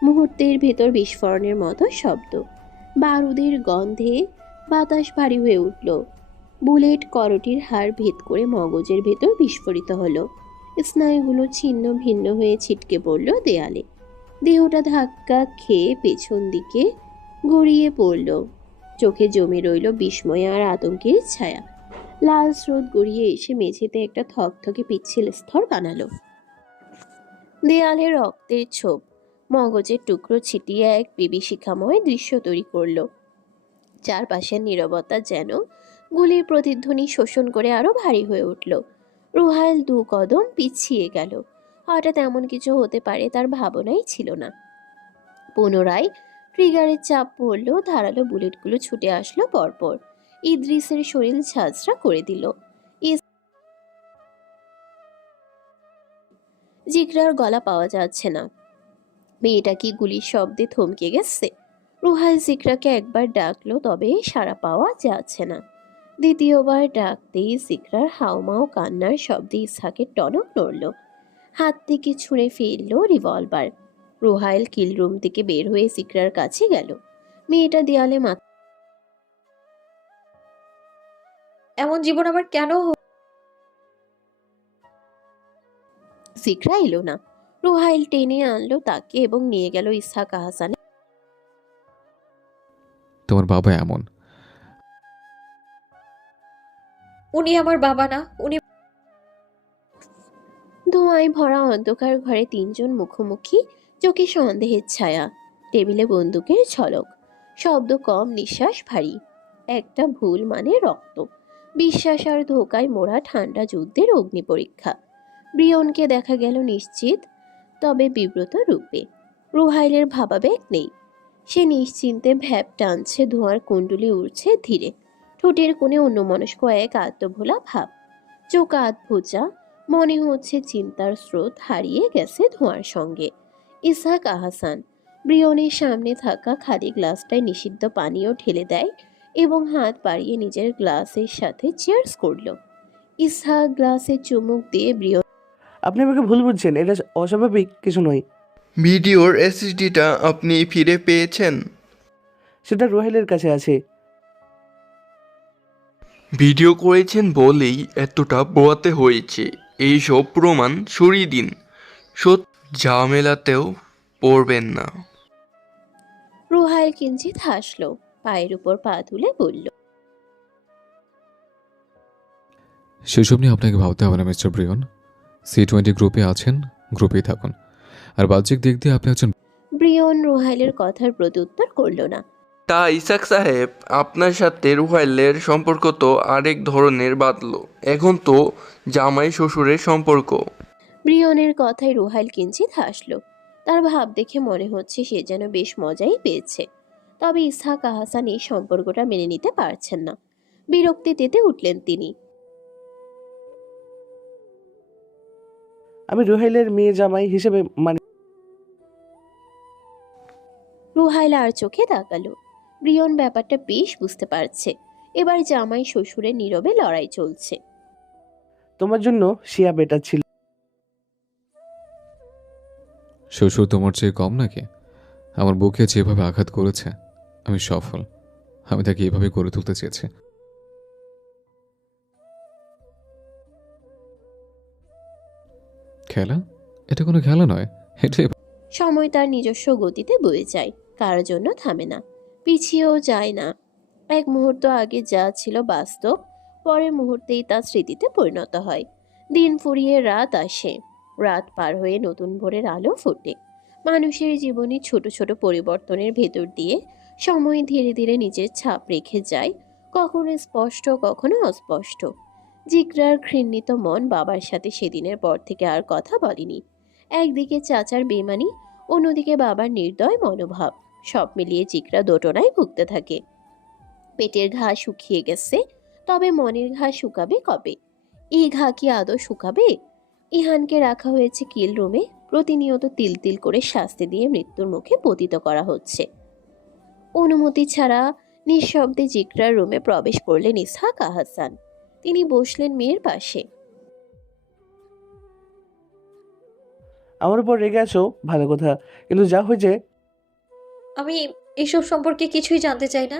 মুহূর্তের ভেতর বিস্ফোরণের মতো শব্দ, বারুদের গন্ধে বাতাস ভারী হয়ে উঠল। বুলেট করটির হাড় ভেদ করে মগজের ভেতর বিস্ফোরিত হলো। স্নায়ুগুলো ছিন্ন ভিন্ন হয়ে ছিটকে পড়ল দেয়ালে। দেহটা ধাক্কা খেয়ে পেছন দিকে গড়িয়ে পড়ল। চোখে জমে রইল বিস্ময় আর আতঙ্কের ছায়া। লাল স্রোত গড়িয়ে এসে মেঝেতে একটা থকথকে পিচ্ছিল স্তর বানালো। দেয়ালে রক্তের ছোপ, মগজের টুকরো ছিটিয়ে এক বিভীষিকাময় দৃশ্য তৈরি করলো। চারপাশের নীরবতা যেন গুলির প্রতিধ্বনি শোষণ করে আরো ভারী হয়ে উঠল। রুহাইল 2 কদম পিছিয়ে গেল। হঠাৎ এমন কিছু হতে পারে তার ভাবনাই ছিল না। পুনরায় ট্রিগারের চাপ পড়ল, ধারালো বুলেটগুলো ছুটে আসলো পরপর। ইদ্রিসের শরীর ঝাঁঝরা করে দিল। জিগরার গলা পাওয়া যাচ্ছে না। মেয়েটা কি গুলির শব্দে থমকে গেছে? রুহাইল জিগরাকে একবার ডাকলো, তবে সাড়া পাওয়া যাচ্ছে না। দ্বিতীয়বার ডাকতেই জিগরার হাউমাউ কান্নার শব্দে ইসহাকের টনক নড়ল। হাত থেকে ছুঁড়ে ফেলল রিভলভার। রুহাইল কিলরুম থেকে বের হয়ে জিগরার কাছে গেল। মেয়েটা দেয়ালে মাথা। এমন জীবন আমার কেন জিগরা এলো না। রুহাইল টেনে আনলো তাকে এবং নিয়ে গেল ইসহাক আহসান। তোমার বাবা এমন। উনি আমার বাবা না, উনি ধোঁয়ায় ভরা অন্ধকার ঘরে 3 জন মুখোমুখি, চোখে সন্দেহের ছায়া, টেবিলে বন্দুকের ঝলক, শব্দ কম, নিঃশ্বাস ভারী। একটা ভুল মানে রক্ত, বিশ্বাস আর ধোকায় মোড়া ঠান্ডা যুদ্ধের অগ্নি পরীক্ষা। ব্রিয়নকে দেখা গেল নিশ্চিত তবে বিব্রত রূপে। রুহাইলের ভাবাবেগ নেই। সে নিশ্চিন্তে ভ্যাপ টানছে, ধোঁয়ার কুণ্ডলি উড়ছে ধীরে। ঠোঁটের কোণে অন্যমনস্ক এক আত্মভোলা ভাব, চোখ আধবোজা, মনে হচ্ছে চিন্তার স্রোত হারিয়ে গেছে ধোঁয়ার সঙ্গে। ইসহাক আহসান ব্রিয়নের সামনে থাকা খালি গ্লাসটায় নিষিদ্ধ পানীয় ঢেলে দেয় এবং হাত বাড়িয়ে নিজের গ্লাসের সাথে চিয়ার্স করলো। ইসহাক গ্লাসে চুমুক দিয়ে ব্রিয়ন। আপনি আমাকে ভুল বুঝছেন, এটা অস্বাভাবিক কিছু নয়। ভিডিওর এসএসডিটা আপনি ফিরে পেয়েছেন? সেটা রোহেলের কাছে আছে। ভিডিও করেছেন বলেই এতটা পোয়াতে হয়েছে। এইসব প্রমাণ সরিয়ে দিন, ঝামেলাতেও পড়বেন না। রুহাইল কিঞ্চিত হাসলো, পায়ের উপর পা তুলে বলল, সেসব নিয়ে আপনাকে ভাবতে হবে না মিস্টার ব্রিয়ন। C20 গ্রুপে আছেন, গ্রুপেই থাকুন। আর বাহ্যিক দিক দিয়ে আপনি একজন। ব্রিয়ন রুহাইলের কথার প্রত্যুত্তর করল না। তা ইসাক সাহেব, আপনার সাথে রুহাইলের সম্পর্ক তো আরেক ধরনের বাদলো। এখন তো জামাই শ্বশুরের সম্পর্ক। ব্রিয়নের কথায় রুহাইল কিঞ্চিত হাসলো। তার ভাব দেখে মনে হচ্ছে সে যেন বেশ মজাই পেয়েছে। তবে ইসহাক আহসান এই সম্পর্কটা মেনে নিতে পারছেন না। বিরক্তি তেতে উঠলেন তিনি। আমি রোহেলের মেয়ে জামাই হিসেবে মানে। রুহাইল আর চোখে তাকালো। ব্রিয়ন ব্যাপারটা বেশ বুঝতে পারছে। এবার জামাই শ্বশুরের নীরবে লড়াই চলছে। তোমার জন্য শিয়া বেটার ছিল। শ্বশুর তোমার চেয়ে কম নাকি? আমার বুকে যেভাবে আঘাত করেছে আমি সফল। আমি তাকে এভাবে গড়ে তুলতে চেয়েছি। খেলা এটা কোনো খেলা নয়, এটাই সময় তার নিজস্ব গতিতে বয়ে যায়, কারোর জন্য থামে না, পিছিয়েও যায় না। এক মুহূর্ত আগে যা ছিল বাস্তব, পরের মুহূর্তেই তা স্মৃতিতে পরিণত হয়। দিন ফুরিয়ে রাত আসে, রাত পার হয়ে নতুন ভোরের আলো ফোটে। মানুষের জীবনে ছোট ছোট পরিবর্তনের ভেতর দিয়ে সময় ধীরে ধীরে নিজের ছাপ রেখে যায়, কখনো স্পষ্ট কখনো অস্পষ্ট। জিকরার ঘৃণিত মন বাবার সাথে সেদিনের পর থেকে আর কথা বলেনি। একদিকে চাচার বেমানি, অন্যদিকে বাবার নির্দয় মনোভাব, সব মিলিয়ে জিকরা দোটনায় ভুগতে থাকে। পেটের ঘা শুকিয়ে গেছে, তবে মনের ঘা শুকাবে কবে? এই ঘা কি আদৌ শুকাবে? ইহানকে রাখা হয়েছে কিল রুমে, প্রতিনিয়ত তিল তিল করে শাস্তি দিয়ে মৃত্যুর মুখে পতিত করা হচ্ছে। অনুমতি ছাড়া নিঃশব্দে জিকরার রুমে প্রবেশ করলেন ইসহাক আহাসান। তিনি বসলেন মেয়ের পাশে। আমার উপর রেগে আছো, ভালো কথা, কিন্তু যা হয়েছে। আমি এসব সম্পর্কে কিছুই জানতে চাই না।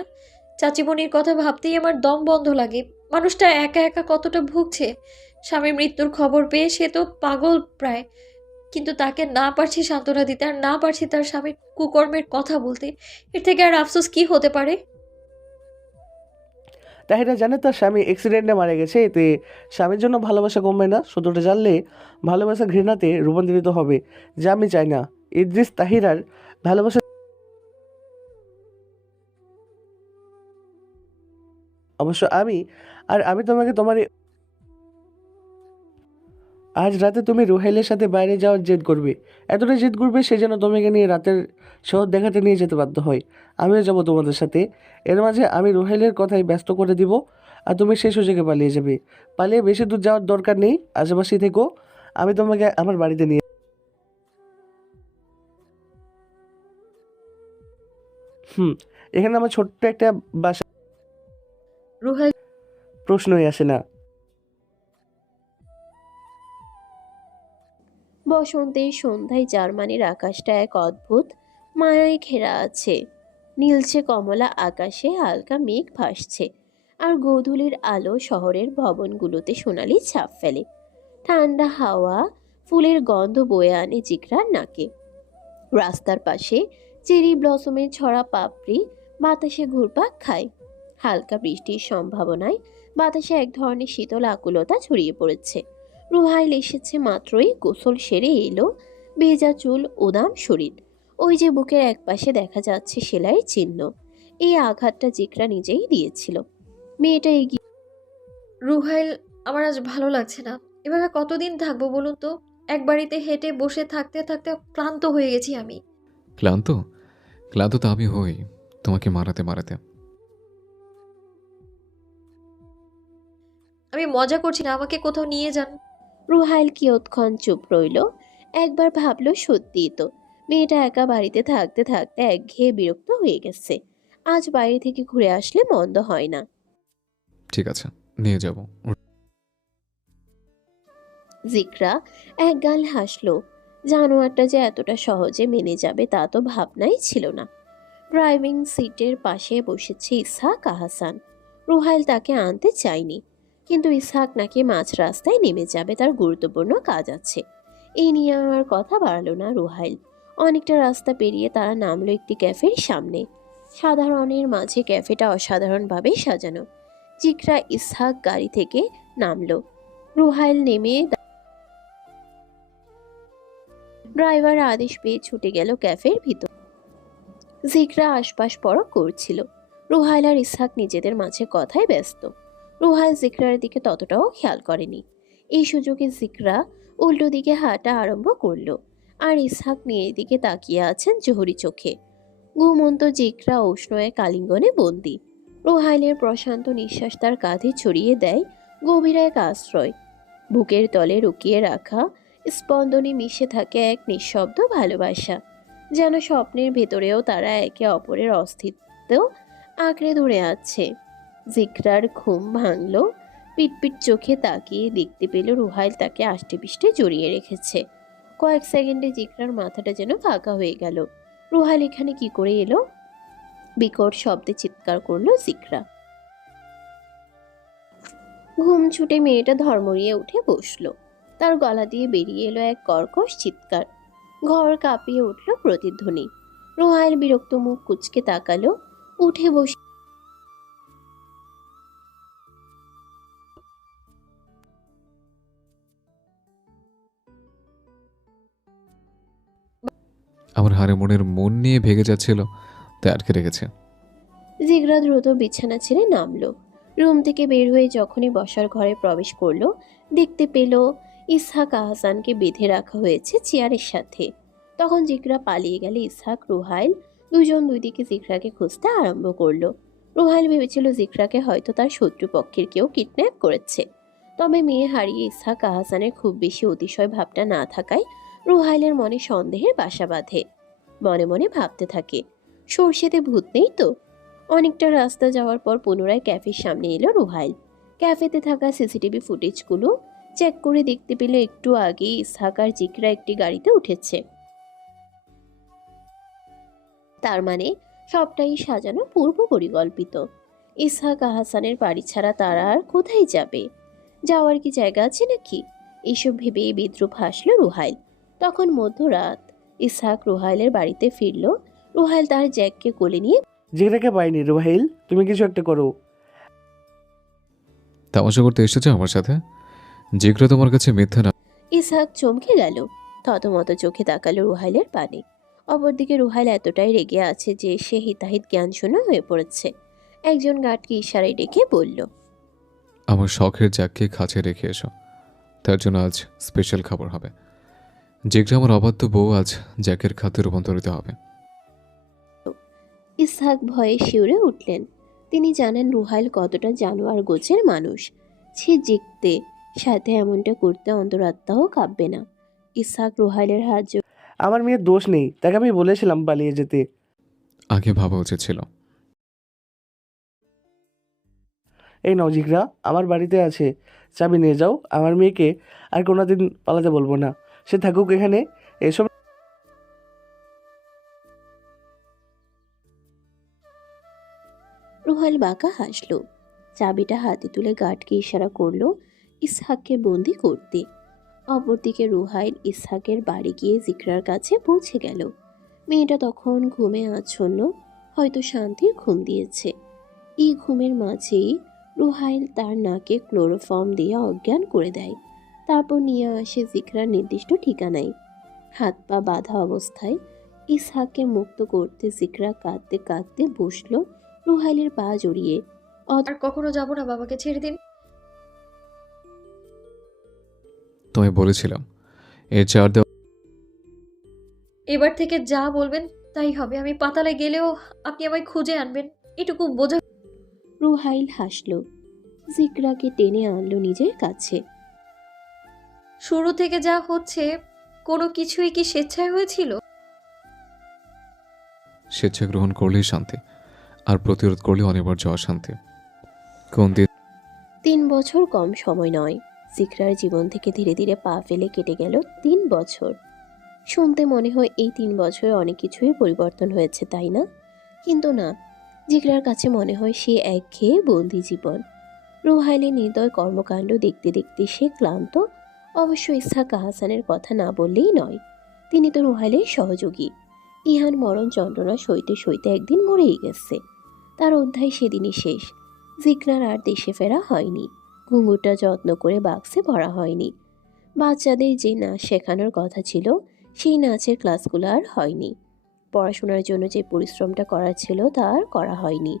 চাচিমণির কথা ভাবতেই আমার দম বন্ধ লাগে। মানুষটা একা একা কতটা ভুগছে। স্বামীর মৃত্যুর খবর পেয়ে সে তো পাগল প্রায়, কিন্তু তাকে না পারছি সান্ত্বনা দিতে, আর না পারছি তার স্বামীর কুকর্মের কথা বলতে। এর থেকে আর আফসোস কি হতে পারে? তাহিরা জানে তার স্বামী অ্যাক্সিডেন্টে মারা গেছে, এতে স্বামীর জন্য ভালোবাসা কমবে না, সত্যটা জানলে ভালোবাসা ঘৃণাতে রূপান্তরিত হবে, যা আমি চাই না। ইদ্রিস তাহিরার ভালোবাসা অবশ্য আমি তোমাকে আজ রাতে তুমি রুহাইলের সাথে বাইরে যাওয়ার জেদ করবে, এতটা জেদ করবে সে যেন তোমাকে নিয়ে রাতের শহর দেখাতে নিয়ে যেতে বাধ্য হয়। আমিও যাব তোমাদের সাথে। এর মাঝে আমি রুহাইলের কথাই ব্যস্ত করে দিব, আর তুমি সেই সুযোগে পালিয়ে যাবে। পালিয়ে বেশি দূর যাওয়ার দরকার নেই, আশেপাশে থেকো, আমি তোমাকে আমার বাড়িতে নিয়ে। হুম, এখানে আমার ছোট্ট একটা বাসা, রুহাইল প্রশ্নই আসে না। বসন্তের সন্ধ্যায় জার্মানির আকাশটা এক অদ্ভুত মায়ায় ঘেরা আছে। নীলচে কমলা আকাশে হালকা মেঘ ভাসছে, আর গোধূলির আলো শহরের ভবনগুলোতে সোনালি ছাপ ফেলে। ঠান্ডা হাওয়া ফুলের গন্ধ বয়ে আনে জিকরার নাকে। রাস্তার পাশে চেরি ব্লসমের ছড়া পাপড়ি বাতাসে ঘুরপাক খায়। হালকা বৃষ্টির সম্ভাবনায় বাতাসে এক ধরনের শীতল আকুলতা ছড়িয়ে পড়েছে। রুহাইল এসেছে মাত্রই গোসল সেরে এলো, ভেজা চুল, উদাম শরীর। ওই যে বুকের একপাশে দেখা যাচ্ছে সেলাইয়ের চিহ্ন। এই আঘাতটা জিকরা নিজেই দিয়েছিল। মেয়েটা এগিয়ে রুহাইল, আমার আজ ভালো লাগছে না। এভাবে কতদিন থাকবো বলুন তো? এক বাড়িতে হেঁটে বসে থাকতে থাকতে ক্লান্ত হয়ে গেছি আমি। ক্লান্ত। ক্লান্ত তো আমি হই, তোমাকে মারাতে মারাতে। আমি মজা করছি না, আমাকে কোথাও নিয়ে যান। রুহাইল কিয়ৎক্ষণ চুপ রইল। একবার ভাবলো সত্যিই তো, মেয়েটা একা বাড়িতে থাকতে থাকতে একঘেয়ে বিরক্ত হয়ে গেছে। আজ বাইরে থেকে ঘুরে আসলে মন্দ হয় না। ঠিক আছে, নিয়ে যাব। জিকরা একগাল হাসলো। জানোয়ারটা যে এতটা সহজে মেনে যাবে তা তো ভাবনাই ছিল না। ড্রাইভিং সিটের পাশে বসেছে ইসহাক আহাসান। রুহাইল তাকে আনতে চায়নি, কিন্তু ইসহাক নাকি মাঝ রাস্তায় নেমে যাবে, তার গুরুত্বপূর্ণ কাজ আছে। এই নিয়ে আর কথা বাড়ালো না রুহাইল। অনেকটা রাস্তা পেরিয়ে তারা নামলো একটি ক্যাফের সামনে। সাধারণের মাঝে ক্যাফেটা অসাধারণভাবে সাজানো। জিকরা ইসহাক গাড়ি থেকে নামলো। রুহাইল নেমে ড্রাইভার আদেশ পেয়ে ছুটে গেল ক্যাফের ভিতর। জিকরা আশপাশ পরখ করছিল। রুহাইল আর ইসহাক নিজেদের মাঝে কথায় ব্যস্ত। রুহাইল জিকরার দিকে ততটাও খেয়াল করেনি। এই সুযোগে জিকরা উল্টো দিকে হাঁটা আরম্ভ করলো, আর ইসহাক মেয়ের দিকে তাকিয়ে আছেন জহুরি চোখে। ঘুমন্ত জিকরা উষ্ণ এক আলিঙ্গনে বন্দি। রুহাইলের প্রশান্ত নিঃশ্বাস তার কাঁধে ছড়িয়ে দেয় গভীর এক আশ্রয়। বুকের তলে লুকিয়ে রাখা স্পন্দনে মিশে থাকে এক নিঃশব্দ ভালোবাসা, যেন স্বপ্নের ভেতরেও তারা একে অপরের অস্তিত্ব আঁকড়ে ধরে আছে। জিকরার ঘুম ভাঙল। পিটপিট চোখে তাকিয়ে দেখতে পেল রুহাইল তাকে আষ্টেপৃষ্টে জড়িয়ে রেখেছে। কয়েক সেকেন্ডে জিকরার মাথাটা যেন ফাঁকা হয়ে গেল। রুহাইল এখানে কি করে এলো? বিকট শব্দে চিৎকার করলো জিকরা। ঘুম ছুটে মেয়েটা ধর্মরিয়ে উঠে বসলো। তার গলা দিয়ে বেরিয়ে এলো এক কর্কশ চিৎকার। ঘর কাঁপিয়ে উঠল প্রতিধ্বনি। রোহাইল বিরক্ত মুখ কুঁচকে তাকালো, উঠে বসে আমার হারে মনের মন নিয়ে ভেগে যাচ্ছিল, তাই আটকে রেখেছে। জিগরা দ্রুত বিছানা ছেড়ে নামলো। রুম থেকে বের হয়ে যখনই বসার ঘরে প্রবেশ করলো, দেখতে পেল ইসহাক আহসানকে বেঁধে রাখা হয়েছে চেয়ারের সাথে। তখন জিগরা পালিয়ে গেলে ইসহাক, রুহাইল দুজন দুই দিকে জিগরাকে খুঁজতে আরম্ভ করলো। রুহাইল ভেবেছিল জিগরাকে হয়তো তার শত্রুপক্ষের কেউ কিডন্যাপ করেছে। তবে মেয়ে হারিয়ে ইসহাক আহসানের খুব বেশি অতিশয় ভাবটা না থাকায় রুহাইলের মনে সন্দেহের বাসা বাঁধে। মনে মনে ভাবতে থাকে, সর্ষেতে ভূত নেই তো। অনেকটা রাস্তা যাওয়ার পর পুনরায় ক্যাফের সামনে এলো রুহাইল। ক্যাফেতে থাকা সিসিটিভি ফুটেজগুলো চেক করে দেখতে পেল একটু আগে ইসহাক আর জিকরা একটি গাড়িতে উঠেছে। তার মানে সবটাই সাজানো পূর্ব পরিকল্পিত। ইসহাক আহসানের বাড়ি ছাড়া তারা আর কোথায় যাবে? যাওয়ার কি জায়গা আছে নাকি? এসব ভেবে বিদ্রুপ হাসল রুহাইল। তখন মধ্যরাত। ইসহাক রুহাইলের বাড়িতে ফিরল। রুহাইল তার জ্যাককে কোলে নিয়ে জিগরাকে পাইনি। রোহাইল, তুমি কিছু একটা করো। তামাশা করতে এসেছো আমার সাথে? জিগরা তোমার কাছে মিথ্যা না। ইসহাক চমকে গেল। থতমত চোখে তাকালো রুহাইলের পানে। অপরদিকে রুহাইল এতটাই রেগে আছে যে সে হিতাহিত জ্ঞানশূন্য হয়ে পড়েছে। একজন গার্ডকে ইশারায় ডেকে বলল, আমার শখের জ্যাককে খাঁচে রেখে এসো, তার জন্য আজ স্পেশাল খাবার হবে। জিগরা আমার অবাধ্য বউ আজ জ্যাকের খাদ্যে রূপান্তরিত হবে। ইসহাক ভয়ে শিউরে উঠলেন। তিনি জানেন রুহাইল কতটা জানোয়ার গোছের মানুষ। সে জিততে সাথে এমনটা করতে অন্তরাত্মাও কাঁপবে না। ইসহাক রুহাইলের হাত আমার মেয়ের দোষ নেই, তাকে আমি বলেছিলাম পালিয়ে যেতে। আগে ভাবা উচিত ছিল। এই নাও জিগরা, আমার বাড়িতে আছে, চাবি নিয়ে যাও। আমার মেয়েকে আর কোনোদিন পালাতে বলবো না, সে থাকুক এখানে। এসব রুহাইল বাঁকা হাসল। চাবিটা হাতে তুলে গার্ডকে ইশারা করলো ইসহাককে বন্দি করতে। অপরদিকে রুহাইল ইসহাকের বাড়ি গিয়ে জিকরার কাছে পৌঁছে গেল। মেয়েটা তখন ঘুমে আচ্ছন্ন, হয়তো শান্তির ঘুম দিয়েছে। এই ঘুমের মাঝেই রুহাইল তার নাকে ক্লোরোফর্ম দিয়ে অজ্ঞান করে দেয়। তারপর নিয়ে আসে জিকরার নির্দিষ্ট ঠিকানায়। হাত পা বাঁধা অবস্থায় ইসহাককে মুক্ত করতে জিকরা কাঁদতে কাঁদতে বসলো রুহাইলের পা জড়িয়ে। আর কখনো যাব না, বাবাকে ছেড়ে দিন। তোমায় বলেছিলাম এর চার দেওয়া। এবার থেকে যা বলবেন তাই হবে। আমি পাতালে গেলেও আপনি আমায় খুঁজে আনবেন, এটুকু বোঝা। রুহাইল হাসল। জিকরাকে টেনে আনলো নিজের কাছে। শুরু থেকে যা হচ্ছে কোনো কিছুই কি স্বেচ্ছায় হয়েছিল? স্বেচ্ছা গ্রহণ করলেই শান্তি, আর প্রতিরোধ করলে অনিবার্য অশান্তি। কোন দিন 3 বছর কম সময় নয়। জিকরার জীবন থেকে ধীরে ধীরে পা ফেলে কেটে গেল 3 বছর। শুনতে মনে হয় এই 3 বছরে অনেক কিছুই পরিবর্তন হয়েছে, তাই না? কিন্তু না, জিকরার কাছে মনে হয় সে একঘেয়ে বন্দি জীবন। রুহাইলের নির্দয় কর্মকাণ্ড দেখতে দেখতে সে ক্লান্ত। অবশ্য ইসহাক আহসানের কথা না বললেই নয়। তিনি তো রুহাইলের সহযোগী। ইহান মরণ যন্ত্রণা সইতে সইতে একদিন মরেই গেছে। তার অধ্যায় সেদিনই শেষ। জিকরার আর দেশে ফেরা হয়নি। ঘুঙুরটা যত্ন করে বাক্সে ভরা হয়নি। বাচ্চাদের যে নাচ শেখানোর কথা ছিল সেই নাচের ক্লাসগুলো আর হয়নি। পড়াশোনার জন্য যে পরিশ্রমটা করার ছিল তা আর করা হয়নি।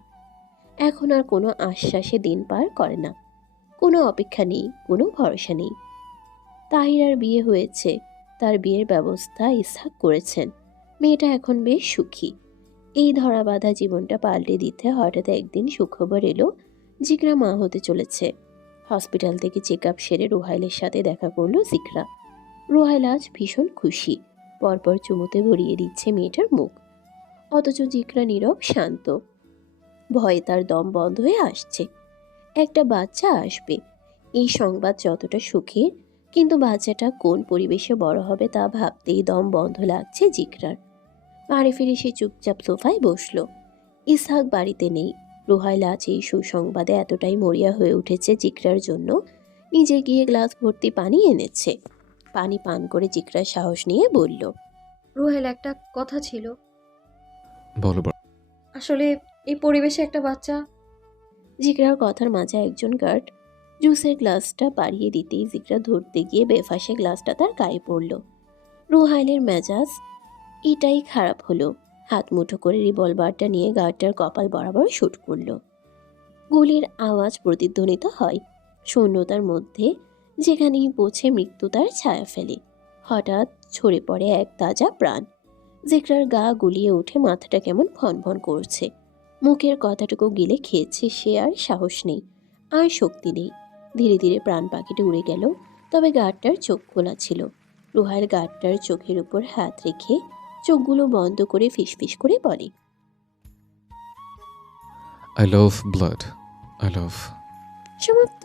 এখন আর কোনো আশ্বাসে দিন পার করে না। কোনো অপেক্ষা নেই, কোনো ভরসা নেই। তাহিরার বিয়ে হয়েছে, তার বিয়ের ব্যবস্থা ইসহাক করেছেন। মেয়েটা এখন বেশ সুখী। এই ধরাবাঁধা জীবনটা পাল্টে দিতে হঠাৎ একদিন সুখবর এলো জিকরা মা হতে চলেছে। হসপিটাল থেকে চেক আপ সেরে রুহাইলের সাথে দেখা করলো জিকরা। রুহাইল আজ ভীষণ খুশি। পরপর চুমুতে ভরিয়ে দিচ্ছে মেয়েটার মুখ। অথচ জিকরা নীরব শান্ত। ভয়ে তার দম বন্ধ হয়ে আসছে। একটা বাচ্চা আসবে, এই সংবাদ যতটা সুখের, কিন্তু বাচ্চাটা কোন পরিবেশে বড় হবে তা ভাবতেই দম বন্ধ লাগছে জিকরার। বাড়ি ফিরে সে চুপচাপ সোফায় বসলো। ইসহাক বাড়িতে নেই। রুহাইল আজ এই সুসংবাদে এতটাই মরিয়া হয়ে উঠেছে জিকরার জন্য, নিজে গিয়ে গ্লাস ভর্তি পানি এনেছে। পানি পান করে জিকরা সাহস নিয়ে বলল, রুহেল, একটা কথা ছিল। বলো বড়। আসলে এই পরিবেশে একটা বাচ্চা। জিকরার কথার মাঝে একজন গার্ড জুসের গ্লাসটা বাড়িয়ে দিতেই জিকরা ধরতে গিয়ে বেফাসে গ্লাসটা তার গায়ে পড়ল। রুহাইলের মেজাজ এটাই খারাপ হলো। হাত মুঠো করে রিভলভারটা নিয়ে গার্ডটার কপাল বরাবর শুট করলো। গুলির আওয়াজ প্রতিধ্বনিত হয় শূন্যতার মধ্যে, যেখানেই পৌঁছে মৃত্যু তার ছায়া ফেলে। হঠাৎ ছড়ে পড়ে এক তাজা প্রাণ। জিকরার গা গুলিয়ে উঠে, মাথাটা কেমন ভনভন করছে। মুখের কথাটুকু গিলে খেয়েছে সে, আর সাহস নেই, আর শক্তি নেই। ধীরে ধীরে প্রাণ পাখিটা উড়ে গেল। তবে গার্ডটার চোখ খোলা ছিল। রুহাইল গার্ডটার চোখের উপর হাত রেখে চোখগুলো বন্ধ করে ফিসফিস করে বলে, I love blood, I love. সমাপ্ত।